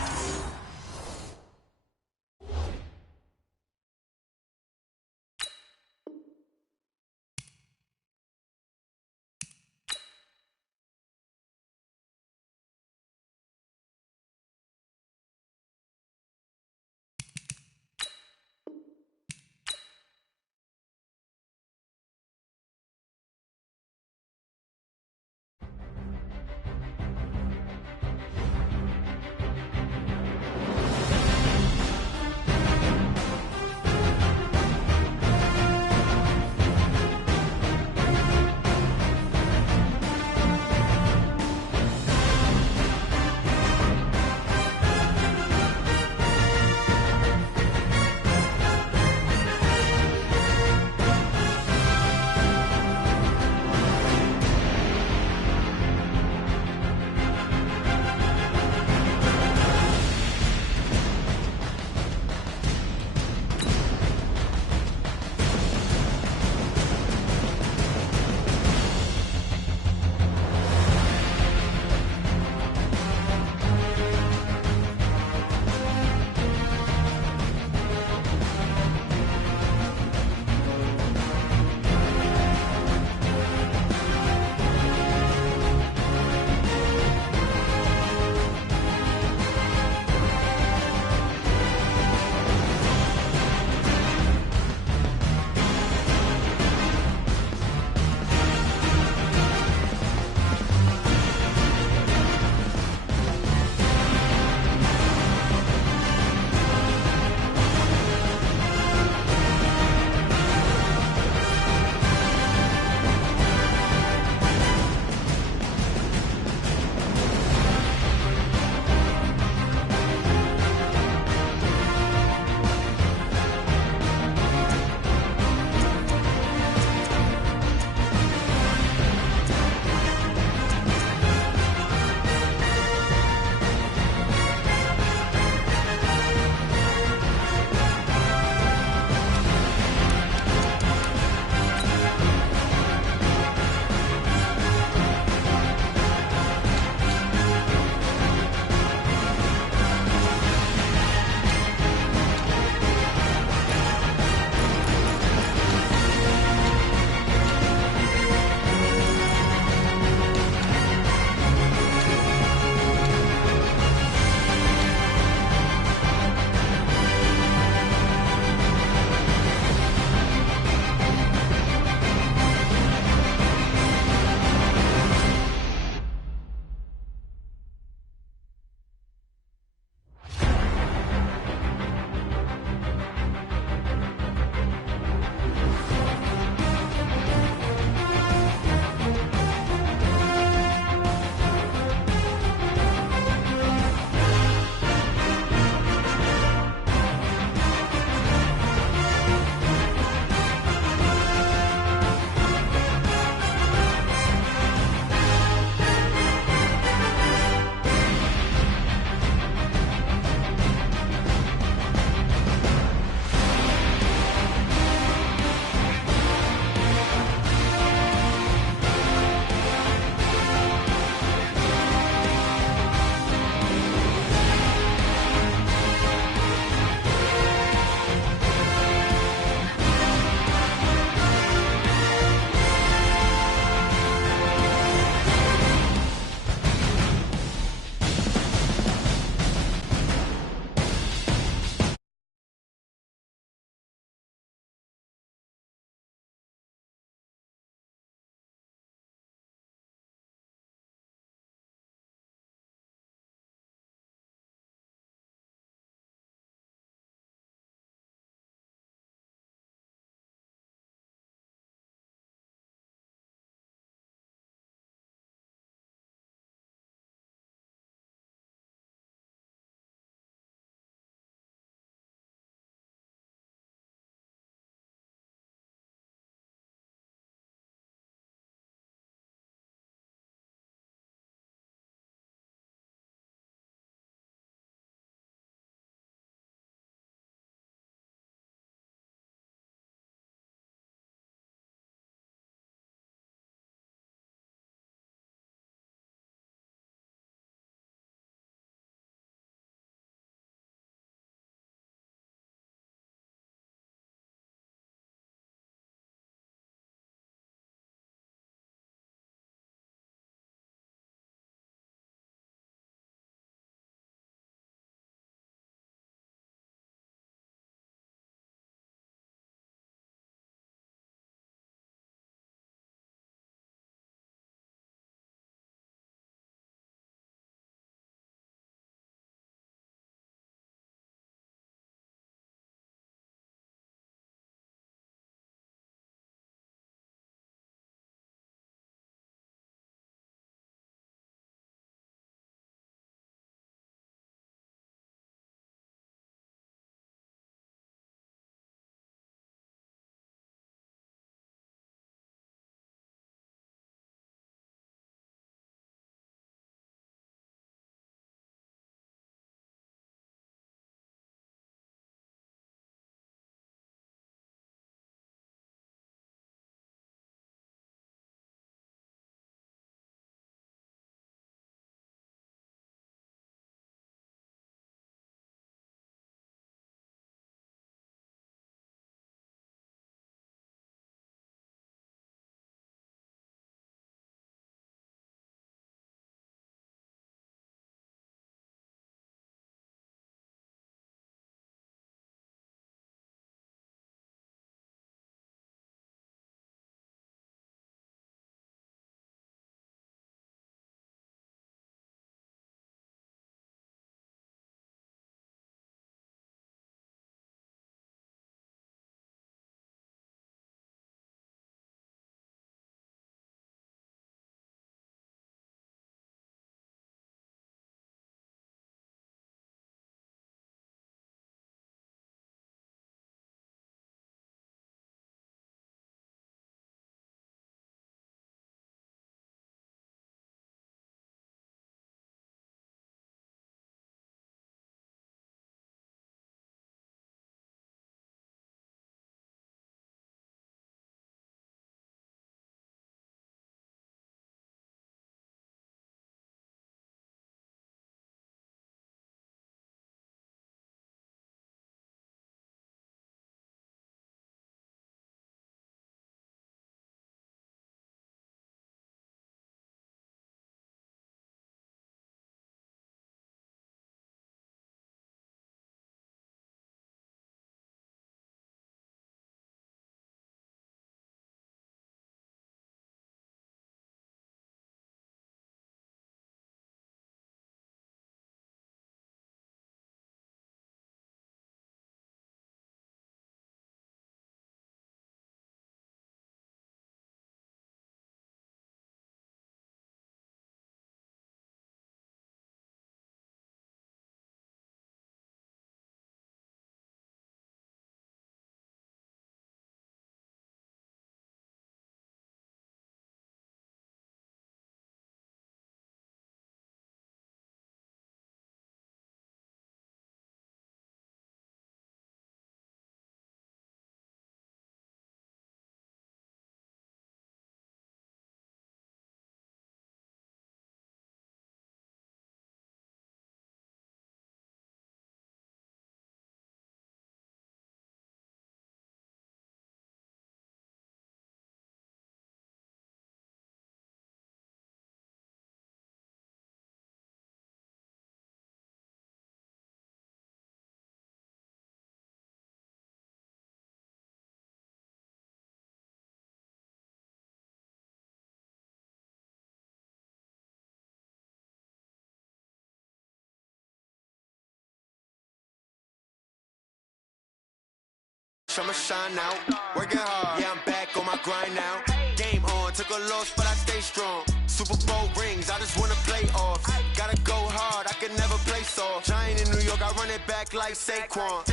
I'ma shine out, working hard, yeah, I'm back on my grind now. Game on, took a loss, but I stay strong. Super Bowl rings, I just wanna play off. Gotta go hard, I can never play soft. Giant in New York, I run it back like Saquon.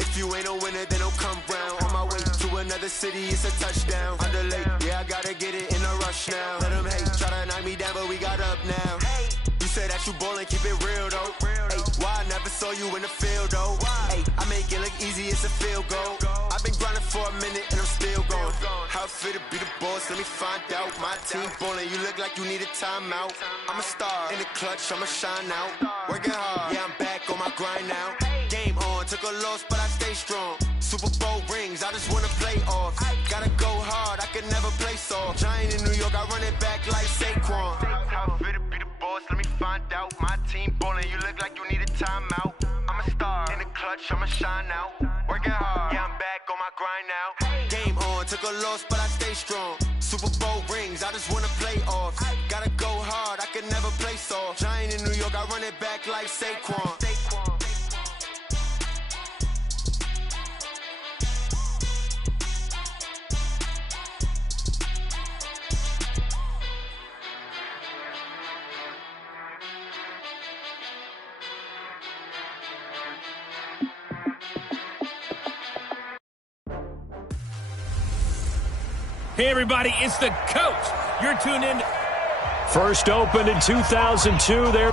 If you ain't a winner, then don't come round. On my way to another city, it's a touchdown. Underlay, yeah, I gotta get it in a rush now. Let them hate, try to knock me down, but we got up now. You said that you ballin', keep it real though. Ay, why I never saw you in the field though? Ay, I make it look easy, it's a field goal. I've been grinding for a minute and I'm still going. How it feel to be the boss, let me find out. My team ballin', you look like you need a timeout. I'm a star, in the clutch, I'ma shine out. Working hard, yeah, I'm back on my grind now. Game on, took a loss, but I stay strong. Super Bowl rings, I just wanna play off. Gotta go hard, I can never play soft. Giant in New York, I run it back like Saquon. How it feel to be the boss, let me find out. My team ballin', you look like you need a timeout. I'm a star, in the clutch, I'ma shine out. Working hard, yeah, I'm back on my grind now. Game on, took a loss, but I stay strong. Super Bowl rings, I just wanna play off. Gotta go hard, I can never play soft. Giant in New York, I run it back like Saquon. Hey, everybody, it's the coach. You're tuned in. First opened in 2002 there.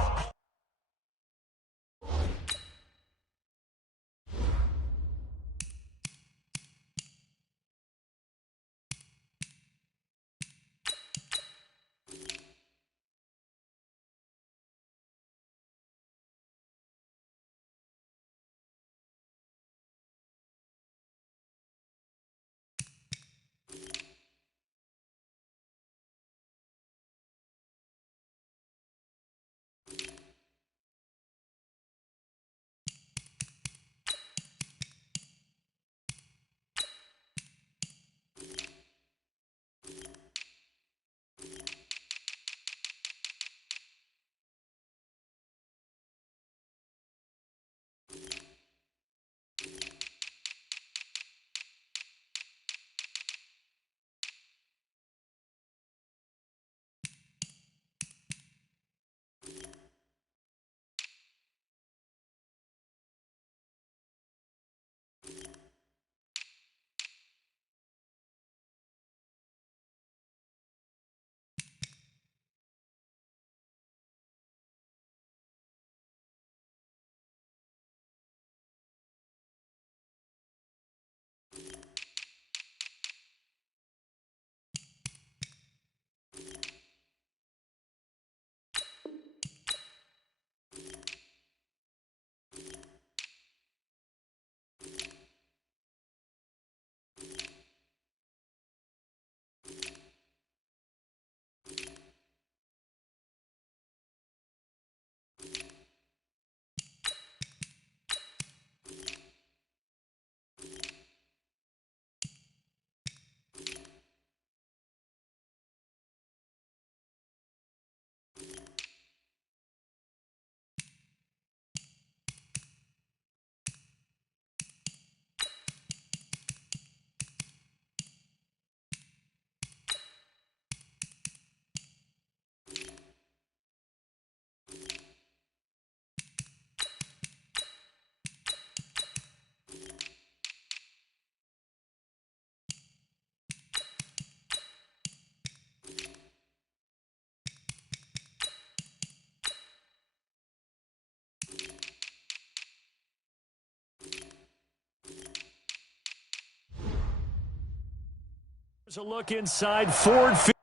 There's a look inside Ford Field.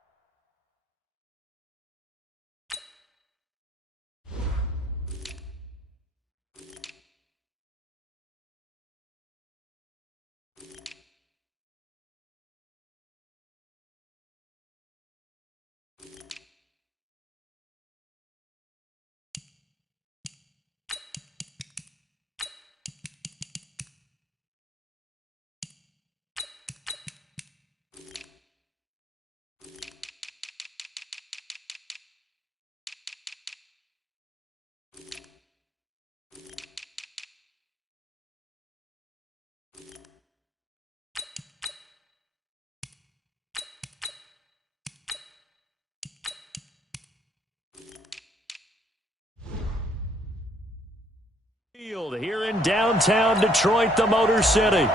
Here in downtown Detroit, the Motor City.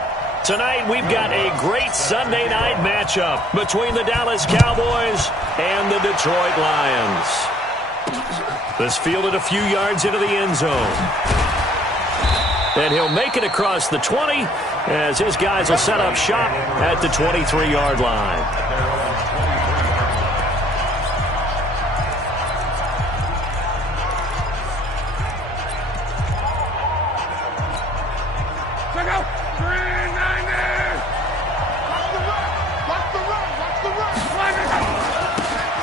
Tonight, we've got a great Sunday night matchup between the Dallas Cowboys and the Detroit Lions. This fielded a few yards into the end zone. And he'll make it across the 20 as his guys will set up shop at the 23-yard line.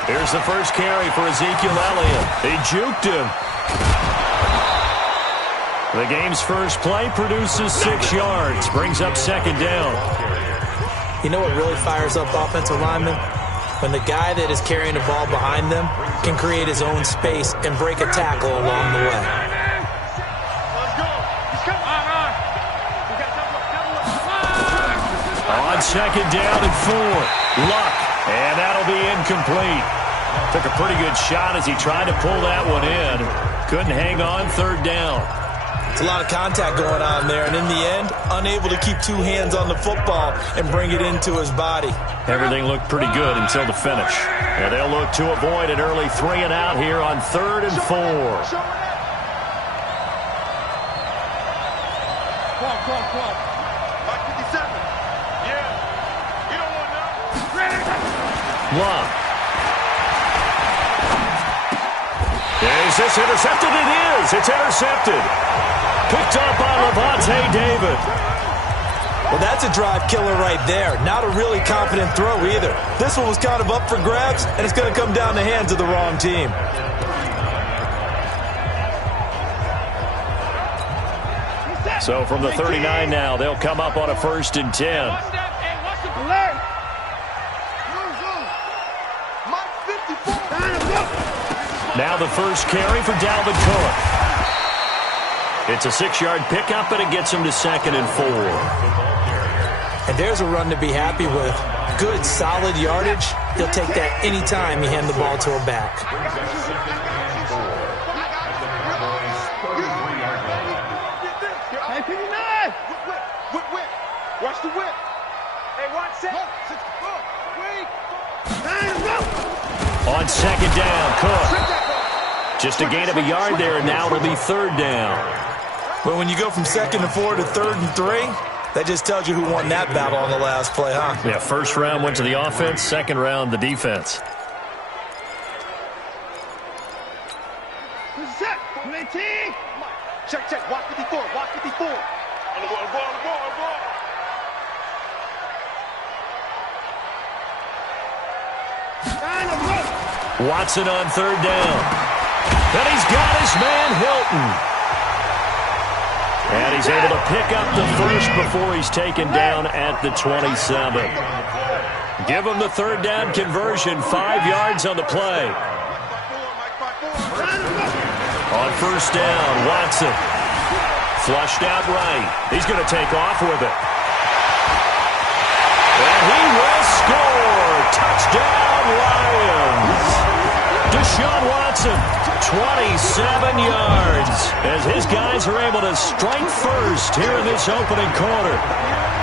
Here's the first carry for Ezekiel Elliott. He juked him. The game's first play produces 6 yards, brings up second down. You know what really fires up offensive linemen? When the guy that is carrying the ball behind them can create his own space and break a tackle along the way. On second down and 4. Luck, and that'll be incomplete. Took a pretty good shot as he tried to pull that one in. Couldn't hang on third down. It's a lot of contact going on there, and in the end, unable to keep 2 hands on the football and bring it into his body. Everything looked pretty good until the finish. And they'll look to avoid an early 3 and out here on 3rd and 4. Come on. Mike 57. Yeah. You don't want that. Luck. Is this intercepted? It is. It's intercepted. Picked up by Levante David. Well, that's a drive killer right there. Not a really confident throw either. This one was kind of up for grabs, and it's going to come down the hands of the wrong team. So from the 39 now, they'll come up on a 1st and 10. Now the first carry for Dalvin Cook. It's a 6-yard pickup, and it gets him to 2nd and 4. And there's a run to be happy with. Good, solid yardage. He'll take that anytime you hand the ball to a back. Hey, 59! Whip. Watch the whip. Hey, watch it. On second down, Cook. Just a gain of a yard there, and now it'll be 3rd down. But when you go from 2nd and 4 to 3rd and 3, that just tells you who won that battle on the last play, huh? Yeah, first round went to the offense, second round the defense. Check. Watch 54. On the ball. Watson on 3rd down. And he's got his man Hilton. And he's able to pick up the first before he's taken down at the 27. Give him the 3rd down conversion, 5 yards on the play. On 1st down, Watson. Flushed out right. He's going to take off with it. And he will score. Touchdown, Lions. Deshaun Watson, 27 yards, as his guys are able to strike first here in this opening quarter.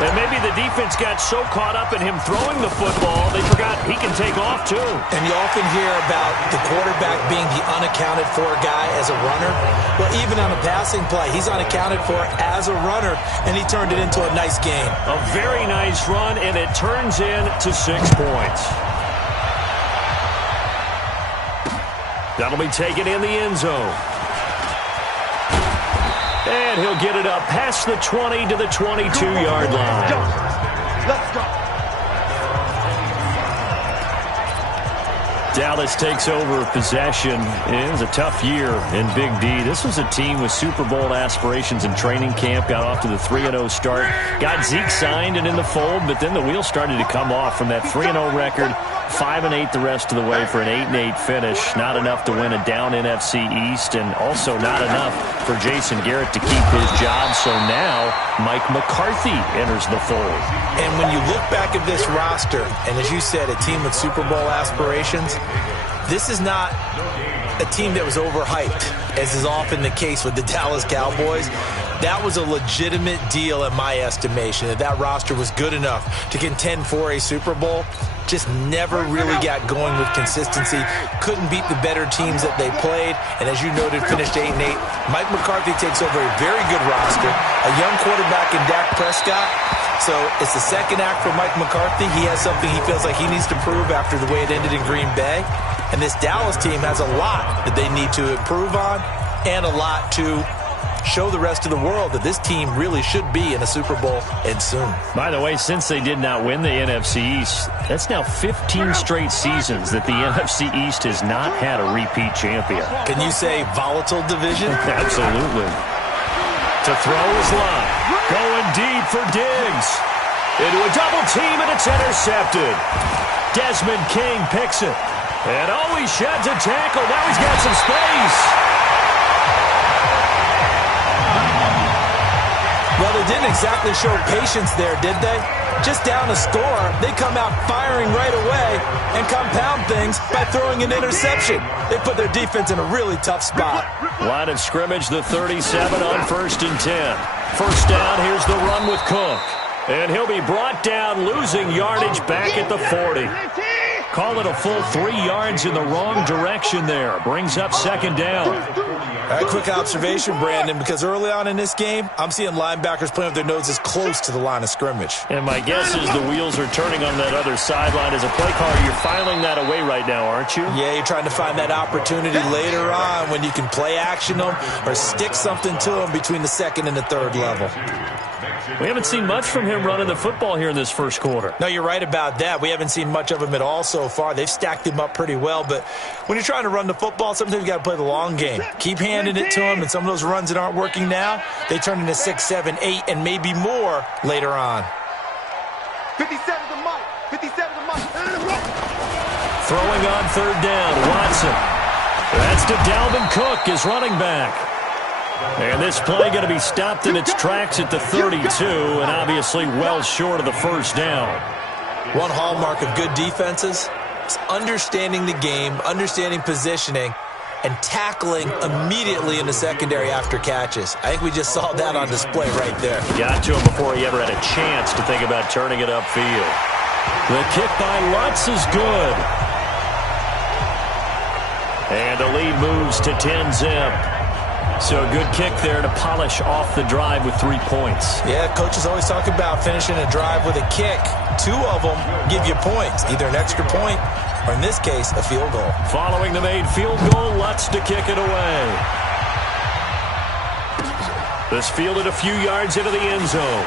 And maybe the defense got so caught up in him throwing the football, they forgot he can take off too. And you often hear about the quarterback being the unaccounted for guy as a runner. Well, even on a passing play, he's unaccounted for as a runner, and he turned it into a nice game. A very nice run, and it turns into 6 points. That'll be taken in the end zone. And he'll get it up past the 20 to the 22-yard line. Let's go. Dallas takes over possession. It was a tough year in Big D. This was a team with Super Bowl aspirations in training camp. Got off to the 3-0 start. Got Zeke signed and in the fold, but then the wheels started to come off from that 3-0 record. 5-8 the rest of the way for an 8-8 finish. Not enough to win a down NFC East, and also not enough for Jason Garrett to keep his job. So now Mike McCarthy enters the fold. And when you look back at this roster, and as you said, a team with Super Bowl aspirations, This is not a team that was overhyped, as is often the case with the Dallas Cowboys. That was a legitimate deal in my estimation, that roster was good enough to contend for a Super Bowl. Just never really got going with consistency. Couldn't beat the better teams that they played. And as you noted, finished 8-8. Mike McCarthy takes over a very good roster, a young quarterback in Dak Prescott. So it's the second act for Mike McCarthy. He has something he feels like he needs to prove after the way it ended in Green Bay. And this Dallas team has a lot that they need to improve on and a lot to show the rest of the world that this team really should be in a Super Bowl and soon. By the way, since they did not win the NFC East, that's now 15 straight seasons that the NFC East has not had a repeat champion. Can you say volatile division? Absolutely. To throw is Love. Going deep for Diggs. Into a double team, and it's intercepted. Desmond King picks it. And he sheds a tackle. Now he's got some space. Well, they didn't exactly show patience there, did they? Just down a score, they come out firing right away and compound things by throwing an interception. They put their defense in a really tough spot. Line of scrimmage, the 37 on 1st and 10. First down, here's the run with Cook. And he'll be brought down, losing yardage back at the 40. Call it a full 3 yards in the wrong direction there. Brings up 2nd down. A quick observation, Brandon, because early on in this game, I'm seeing linebackers playing with their noses close to the line of scrimmage. And my guess is the wheels are turning on that other sideline. As a play caller, you're filing that away right now, aren't you? Yeah, you're trying to find that opportunity later on when you can play action them or stick something to them between the 2nd and the 3rd level. We haven't seen much from him running the football here in this first quarter. No, you're right about that. We haven't seen much of him at all so far. They've stacked him up pretty well, but when you're trying to run the football, sometimes you got to play the long game. Keep handing it to him, and some of those runs that aren't working now, they turn into 6, 7, 8, and maybe more later on. 57 to Mike. 57 to Mike. Throwing on 3rd down, Watson. That's to Dalvin Cook, his running back. And this play going to be stopped in its tracks at the 32, and obviously well short of the 1st down. One hallmark of good defenses is understanding the game, understanding positioning, and tackling immediately in the secondary after catches. I think we just saw that on display right there. Got to him before he ever had a chance to think about turning it upfield. The kick by Lutz is good. And the lead moves to 10-zip. So a good kick there to polish off the drive with 3 points. Yeah, coaches always talk about finishing a drive with a kick. 2 of them give you points, either an extra point or, in this case, a field goal. Following the made field goal, Lutz to kick it away. This fielded a few yards into the end zone.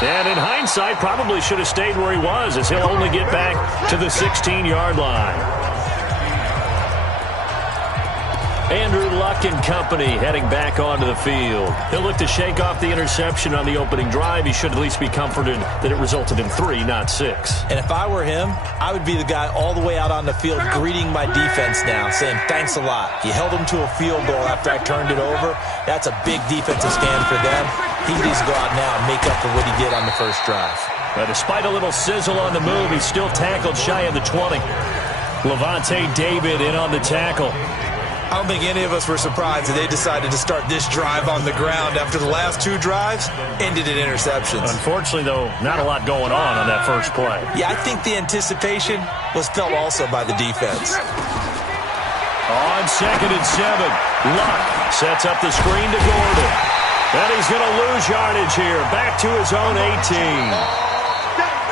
And in hindsight, probably should have stayed where he was, as he'll only get back to the 16-yard line. Andrew Luck and company heading back onto the field. He'll look to shake off the interception on the opening drive. He should at least be comforted that it resulted in 3, not 6. And if I were him, I would be the guy all the way out on the field greeting my defense now, saying, thanks a lot. You held them to a field goal after I turned it over. That's a big defensive stand for them. He needs to go out now and make up for what he did on the first drive. But despite a little sizzle on the move, he's still tackled shy of the 20. Levante David in on the tackle. I don't think any of us were surprised that they decided to start this drive on the ground after the last 2 drives ended in interceptions. Unfortunately, though, not a lot going on that first play. Yeah, I think the anticipation was felt also by the defense. On 2nd and 7, Luck sets up the screen to Gordon. And he's going to lose yardage here, back to his own 18.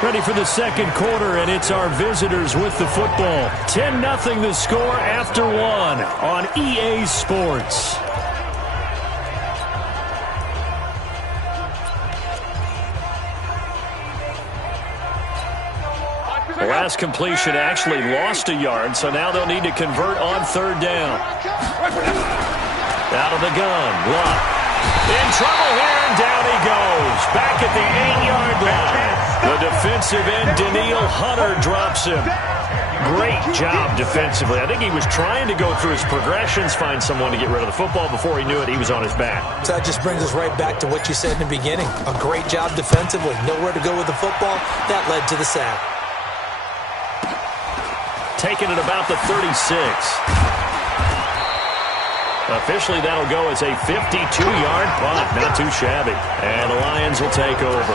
Ready for the 2nd quarter, and it's our visitors with the football. 10-0 the score after 1 on EA Sports. The last completion actually lost a yard, so now they'll need to convert on 3rd down. Out of the gun, Luck. In trouble here, and down he goes. Back at the 8-yard line. The defensive end, Daniil Hunter, drops him. Great job defensively. I think he was trying to go through his progressions, find someone to get rid of the football. Before he knew it, he was on his back. So that just brings us right back to what you said in the beginning. A great job defensively. Nowhere to go with the football. That led to the sack. taken at about the 36. Officially, that'll go as a 52-yard punt. Not too shabby. And the Lions will take over.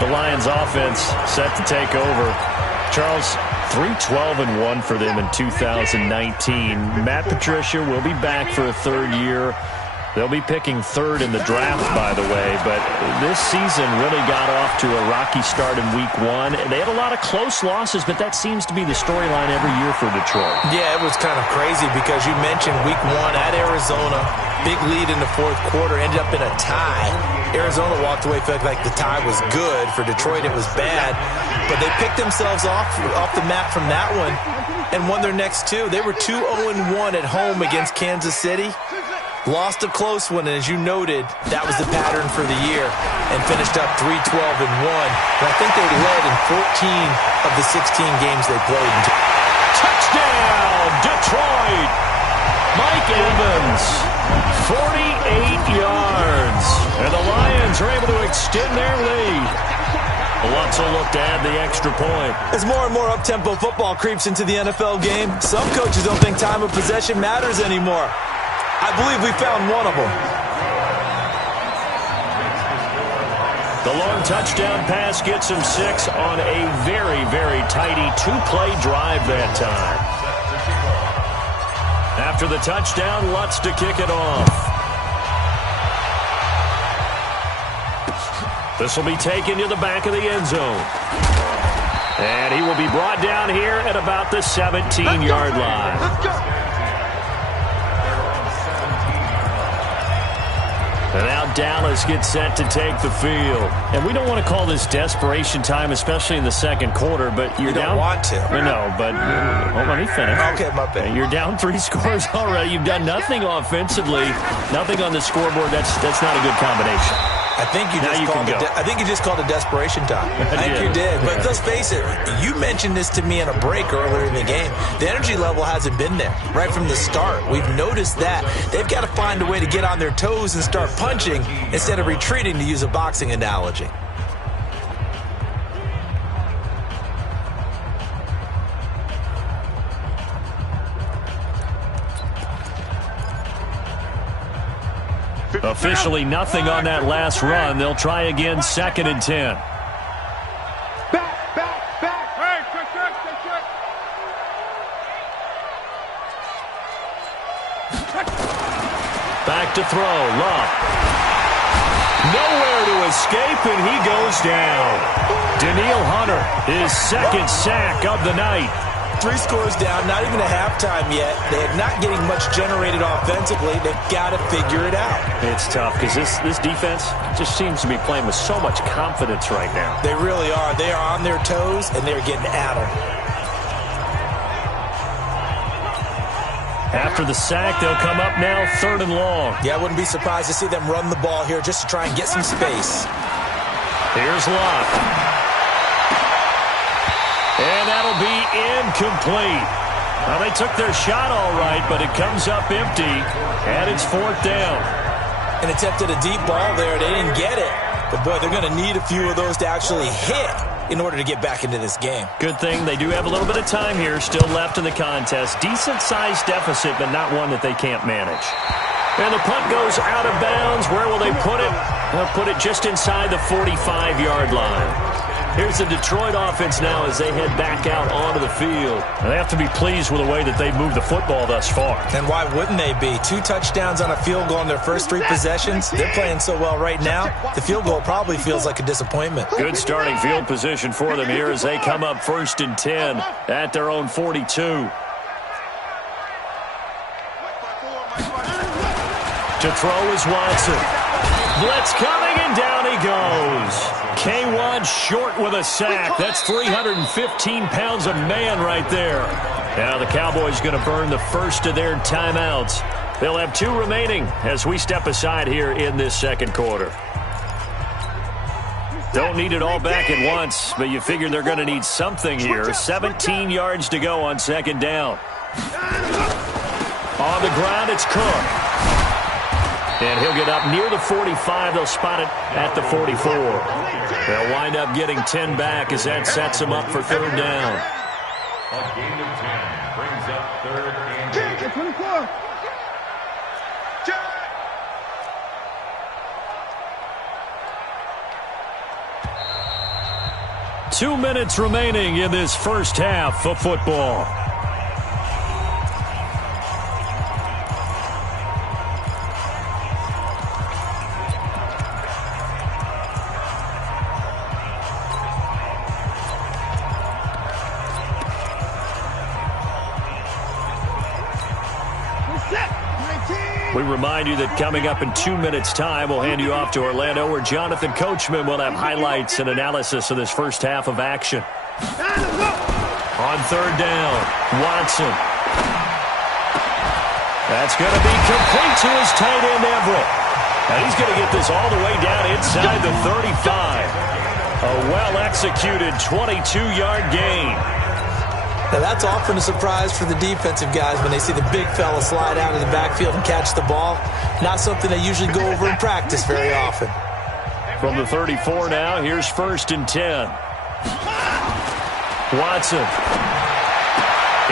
The Lions offense set to take over. Charles, 3-12-1 for them in 2019. Matt Patricia will be back for a third year. They'll be picking third in the draft, by the way, but this season really got off to a rocky start in week 1. They had a lot of close losses, but that seems to be the storyline every year for Detroit. Yeah, it was kind of crazy because you mentioned week 1 at Arizona, big lead in the fourth quarter, ended up in a tie. Arizona walked away feeling like the tie was good. For Detroit, it was bad, but they picked themselves off the map from that one and won their next two. They were 2-0-1 at home against Kansas City. Lost a close one, and as you noted, that was the pattern for the year, and finished up 3-12-1. And I think they led in 14 of the 16 games they played. Touchdown, Detroit! Mike Evans, 48 yards. And the Lions are able to extend their lead. Lots will look to add the extra point. As more and more up-tempo football creeps into the NFL game, some coaches don't think time of possession matters anymore. I believe we found one of them. The long touchdown pass gets him 6 on a very, very tidy 2-play drive that time. After the touchdown, Lutz to kick it off. This will be taken to the back of the end zone. And he will be brought down here at about the 17-yard line. Let's go. And now Dallas gets set to take the field. And we don't want to call this desperation time, especially in the second quarter, but you're down. You don't want to. No, but let me finish. Okay, my bad. You're down 3 scores already. You've done nothing offensively, nothing on the scoreboard. That's not a good combination. I think you just called it desperation time. I think you did. But let's face it, you mentioned this to me in a break earlier in the game. The energy level hasn't been there right from the start. We've noticed that. They've got to find a way to get on their toes and start punching instead of retreating, to use a boxing analogy. Officially nothing on that last run. They'll try again, 2nd and 10. Back. Hey, check. Back to throw. Love. Nowhere to escape, and he goes down. Danielle Hunter, his 2nd sack of the night. 3 scores down, not even a halftime yet. They're not getting much generated offensively. They've got to figure it out. It's tough because this defense just seems to be playing with so much confidence right now. They really are. They are on their toes, and they're getting at them. After the sack, they'll come up now 3rd and long. Yeah, I wouldn't be surprised to see them run the ball here just to try and get some space. Here's Locke. And that'll be incomplete. Well, they took their shot all right, but it comes up empty, and it's 4th down. And attempted a deep ball there. They didn't get it. But, boy, they're going to need a few of those to actually hit in order to get back into this game. Good thing they do have a little bit of time here still left in the contest. Decent-sized deficit, but not one that they can't manage. And the punt goes out of bounds. Where will they put it? They'll put it just inside the 45-yard line. Here's the Detroit offense now as they head back out onto the field. And they have to be pleased with the way that they've moved the football thus far. And why wouldn't they be? 2 touchdowns on a field goal in their first 3 possessions. They're playing so well right now, the field goal probably feels like a disappointment. Good starting field position for them here as they come up 1st and 10 at their own 42. To throw is Watson. Blitz coming, and down he goes. K1 short with a sack. That's 315 pounds of man right there. Now the Cowboys going to burn the first of their timeouts. They'll have 2 remaining as we step aside here in this second quarter. Don't need it all back at once, but you figure they're going to need something here. 17 yards to go on 2nd down. On the ground, it's Cook. And he'll get up near the 45. They'll spot it at the 44. They'll wind up getting 10 back as that sets them up for 3rd down. A gain of 10 brings up 3rd and 8. 24. Check. Two minutes remaining in this first half of football. We remind you that coming up in 2 minutes' time, we'll hand you off to Orlando, where Jonathan Coachman will have highlights and analysis of this first half of action. On 3rd down, Watson. That's going to be complete to his tight end, Everett. And he's going to get this all the way down inside the 35. A well-executed 22-yard gain. Now, that's often a surprise for the defensive guys when they see the big fella slide out of the backfield and catch the ball. Not something they usually go over in practice very often. From the 34 now, here's 1st and 10. Watson.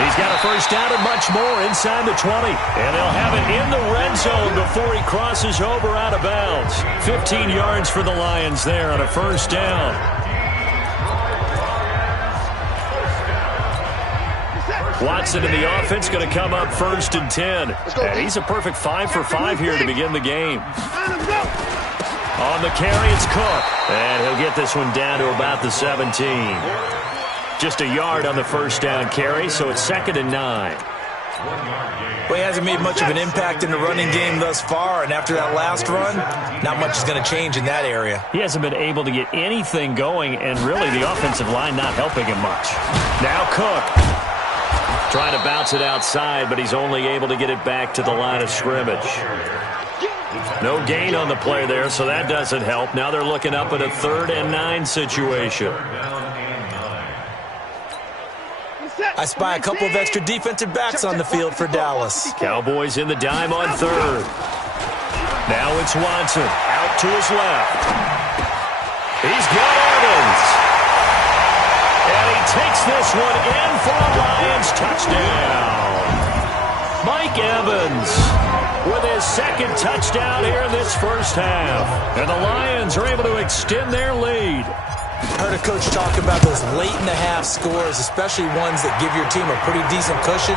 He's got a first down and much more inside the 20. And they'll have it in the red zone before he crosses over out of bounds. 15 yards for the Lions there on a first down. Watson in the offense going to come up 1st and 10. And he's a perfect 5 for 5 here to begin the game. On the carry, it's Cook. And he'll get this one down to about the 17. Just a yard on the first down carry, so it's 2nd and 9. Well, he hasn't made much of an impact in the running game thus far, and after that last run, not much is going to change in that area. He hasn't been able to get anything going, and really the offensive line not helping him much. Now Cook. Trying to bounce it outside, but he's only able to get it back to the line of scrimmage. No gain on the play there, so that doesn't help. Now they're looking up at a 3rd and 9 situation. I spy a couple of extra defensive backs on the field for Dallas. Cowboys in the dime on 3rd. Now it's Watson out to his left. He's got Evans. And he takes this one in for a Lions touchdown. Mike Evans with his 2nd touchdown here in this first half. And the Lions are able to extend their lead. I heard a coach talk about those late-in-the-half scores, especially ones that give your team a pretty decent cushion.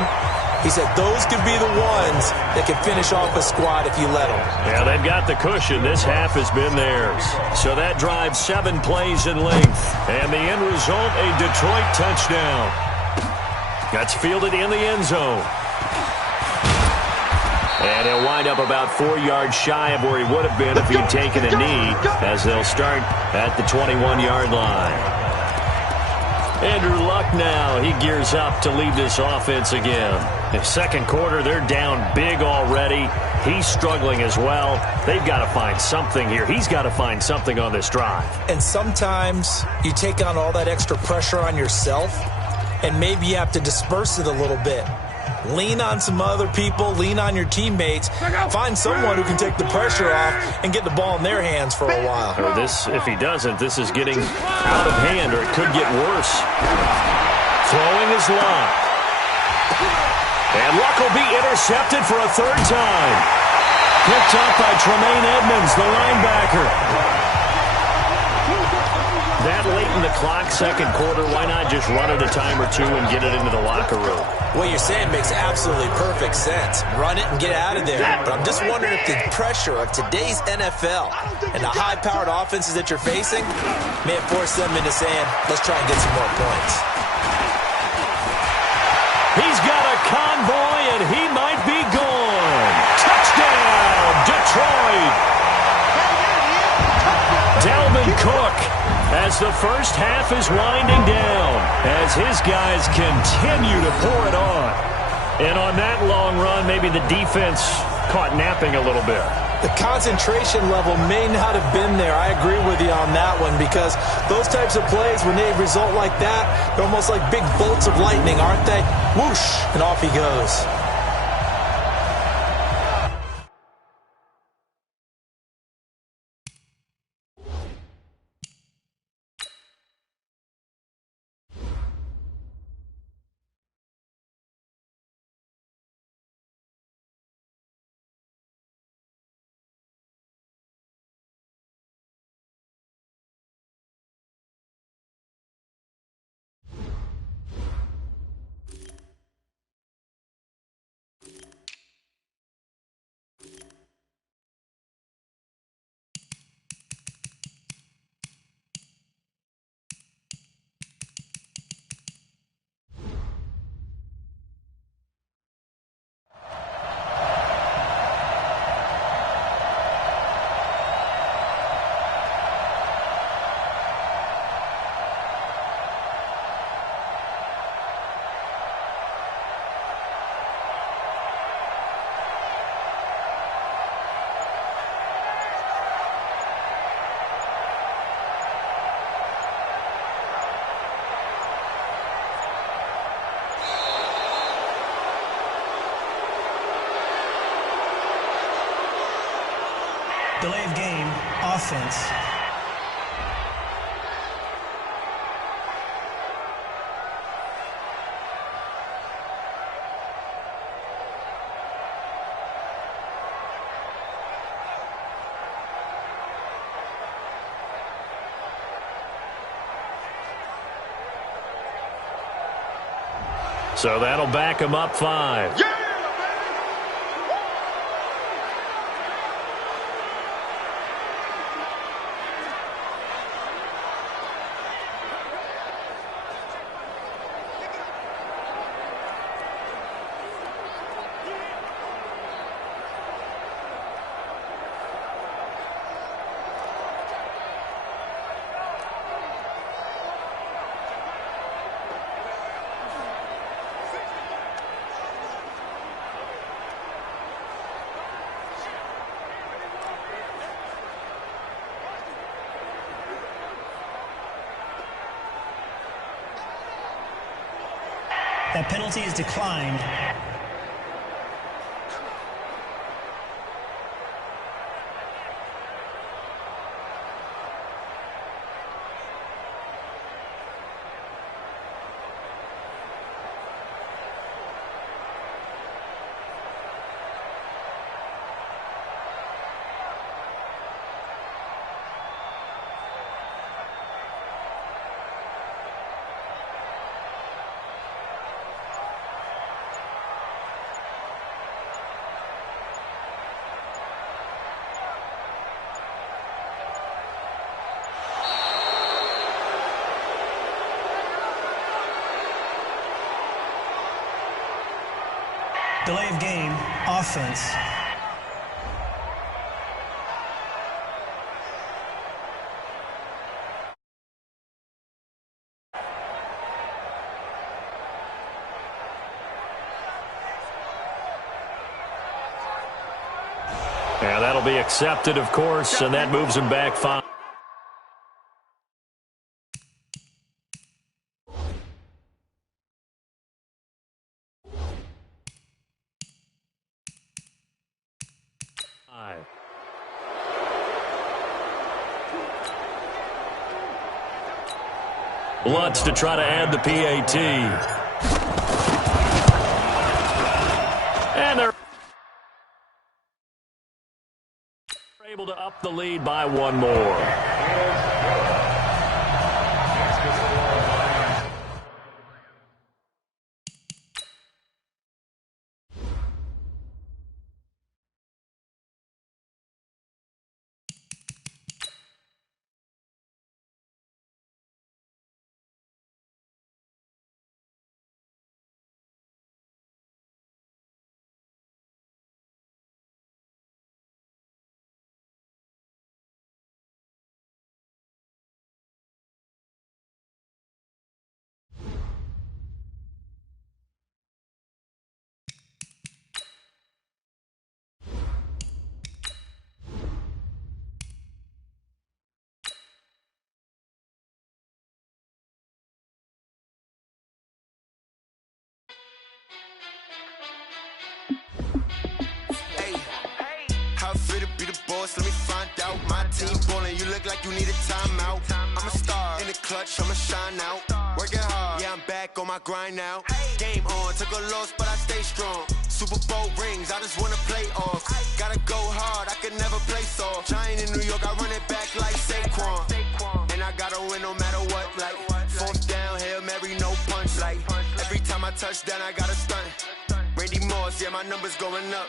He said those could be the ones that can finish off a squad if you let them. Yeah, they've got the cushion. This half has been theirs. So that drives 7 plays in length. And the end result, a Detroit touchdown. That's fielded in the end zone. And he'll wind up about 4 yards shy of where he would have been if he'd taken a knee, as they'll start at the 21-yard line. Andrew Luck now, he gears up to lead this offense again. In 2nd quarter, they're down big already. He's struggling as well. They've got to find something here. He's got to find something on this drive. And sometimes you take on all that extra pressure on yourself, and maybe you have to disperse it a little bit. Lean on some other people, lean on your teammates, find someone who can take the pressure off and get the ball in their hands for a while. Or this, if he doesn't, this is getting out of hand, or it could get worse. Throwing is Luck. And Luck will be intercepted for a 3rd time. Picked up by Tremaine Edmonds, the linebacker. That late in the clock, 2nd quarter, why not just run it a time or two and get it into the locker room? What you're saying makes absolutely perfect sense. Run it and get out of there. But I'm just wondering if the pressure of today's NFL and the high-powered offenses that you're facing may have forced them into saying, let's try and get some more points. He's got a convoy, and he might be gone. Touchdown, Detroit! Dalvin Cook, as the first half is winding down, as his guys continue to pour it on. And on that long run, maybe the defense caught napping a little bit. The concentration level may not have been there. I agree with you on that one, because those types of plays, when they result like that, they're almost like big bolts of lightning, aren't they? Whoosh, and off he goes. Delay of game, offense. So that'll back him up 5. Yeah! That penalty is declined. Delay of game, offense. And that'll be accepted, of course, and that moves him back 5. Lutz to try to add the PAT. And they're able to up the lead by 1 more. Let me find out. My team ballin', you look like you need a timeout. I'm a star in the clutch, I'ma shine out. Working hard, yeah, I'm back on my grind now. Game on, took a loss, but I stay strong. Super Bowl rings, I just wanna play off. Gotta go hard, I could never play soft. Giant in New York, I run it back like Saquon. And I gotta win no matter what, like 4th down, Hail Mary, no punch. Like every time I touch down, I gotta stunt. Randy Moss, yeah, my numbers going up.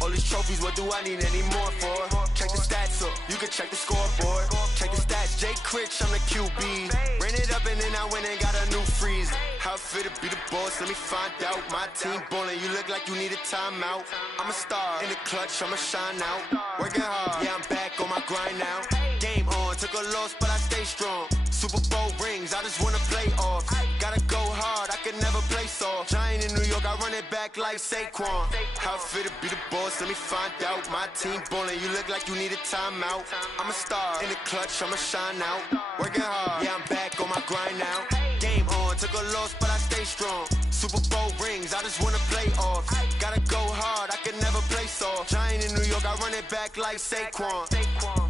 All these trophies, what do I need any more for? Check the stats up, you can check the scoreboard. Check the stats, Jay Critch, I'm the QB. Ran it up and then I went and got a new freeze. How fit to be the boss, let me find out. My team ballin', you look like you need a timeout. I'm a star in the clutch, I'ma shine out. Working hard, yeah, I'm back on my grind now. Game on, took a loss, but I stay strong. Super Bowl rings, I just wanna play off. Gotta go hard, I can never play soft. Giant in New York, I run it back like Saquon. How fit to be the boss, let me find out. My team ballin', you look like you need a timeout. I'm a star in the clutch, I'ma shine out. Working hard, yeah, I'm back on my grind now. Game on, took a loss, but I stay strong. Super Bowl rings, I just wanna play off. Gotta go hard, I can never play soft. Giant in New York, York, I run it back like Saquon.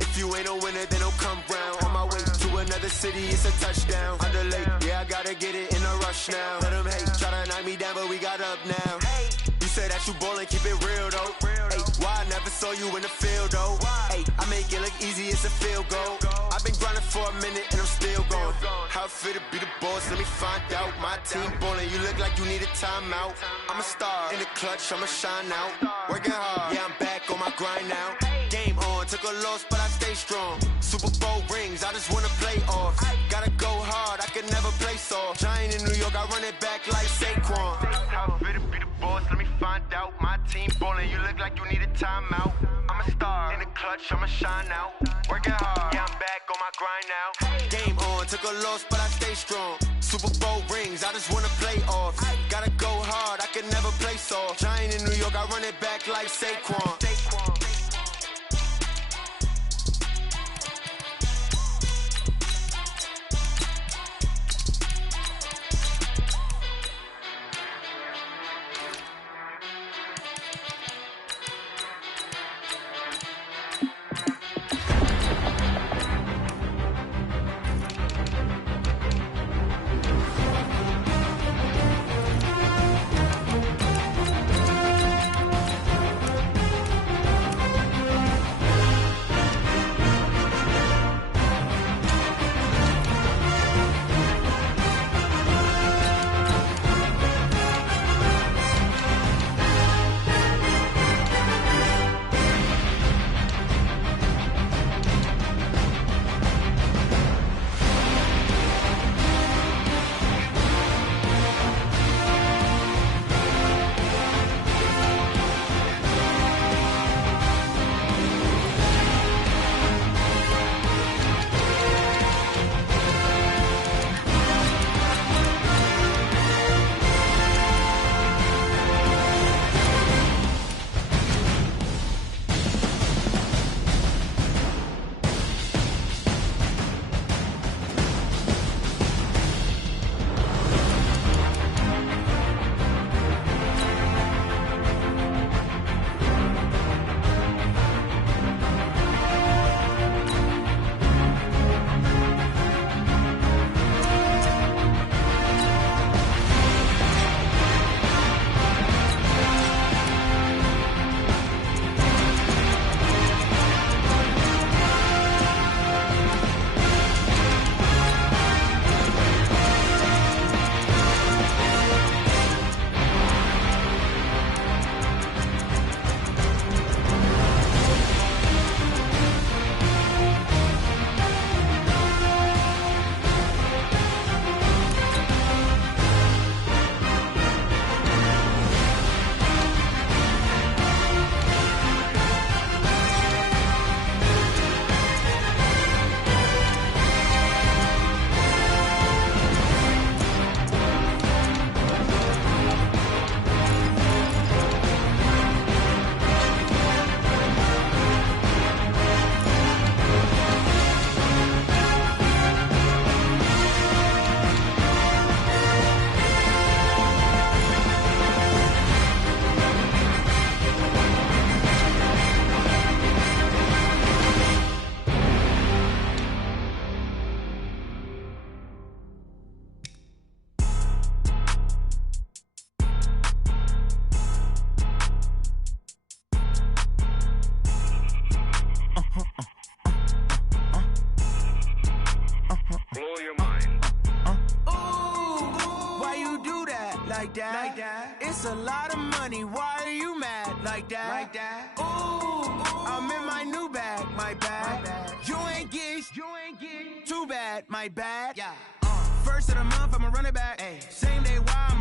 If you ain't a winner, then don't come round. On my way to another city, it's a touchdown. Underlay, yeah, I gotta get it in a rush now. Let them hate, try to knock me down, but we got up now. You say that you ballin', keep it real though. Ay, why I never saw you in the field though? Ay, I make it look easy, it's a field goal. I've been grinding for a minute and I'm still going. How it feel to be the boss, let me find out. My team ballin', you look like you need a timeout. I'm a star, in the clutch, I'ma shine out. Working hard, yeah, I'm back on my grind now. Game on, took a loss, but I stay strong. Super Bowl rings, I just wanna play off. Gotta go hard, I can never play soft. Giant in New York, I run it back like Saquon. How it feel to be the boss, let me find out. My team ballin', you look like you need a timeout. I'm a star, in the clutch, I'ma shine out. Working hard, yeah, I'm back on my grind now. Game on, took a loss, but I stay strong. Super Bowl rings, I just wanna play off. Gotta go hard, I can never play soft. Giant in New York, I run it back like Saquon. like that. It's a lot of money. Why are you mad like that? Ooh, I'm in my new bag, my bad. You ain't get too bad, my bad. Yeah. First of the month, I'ma run it back. Ay. Same day, wow,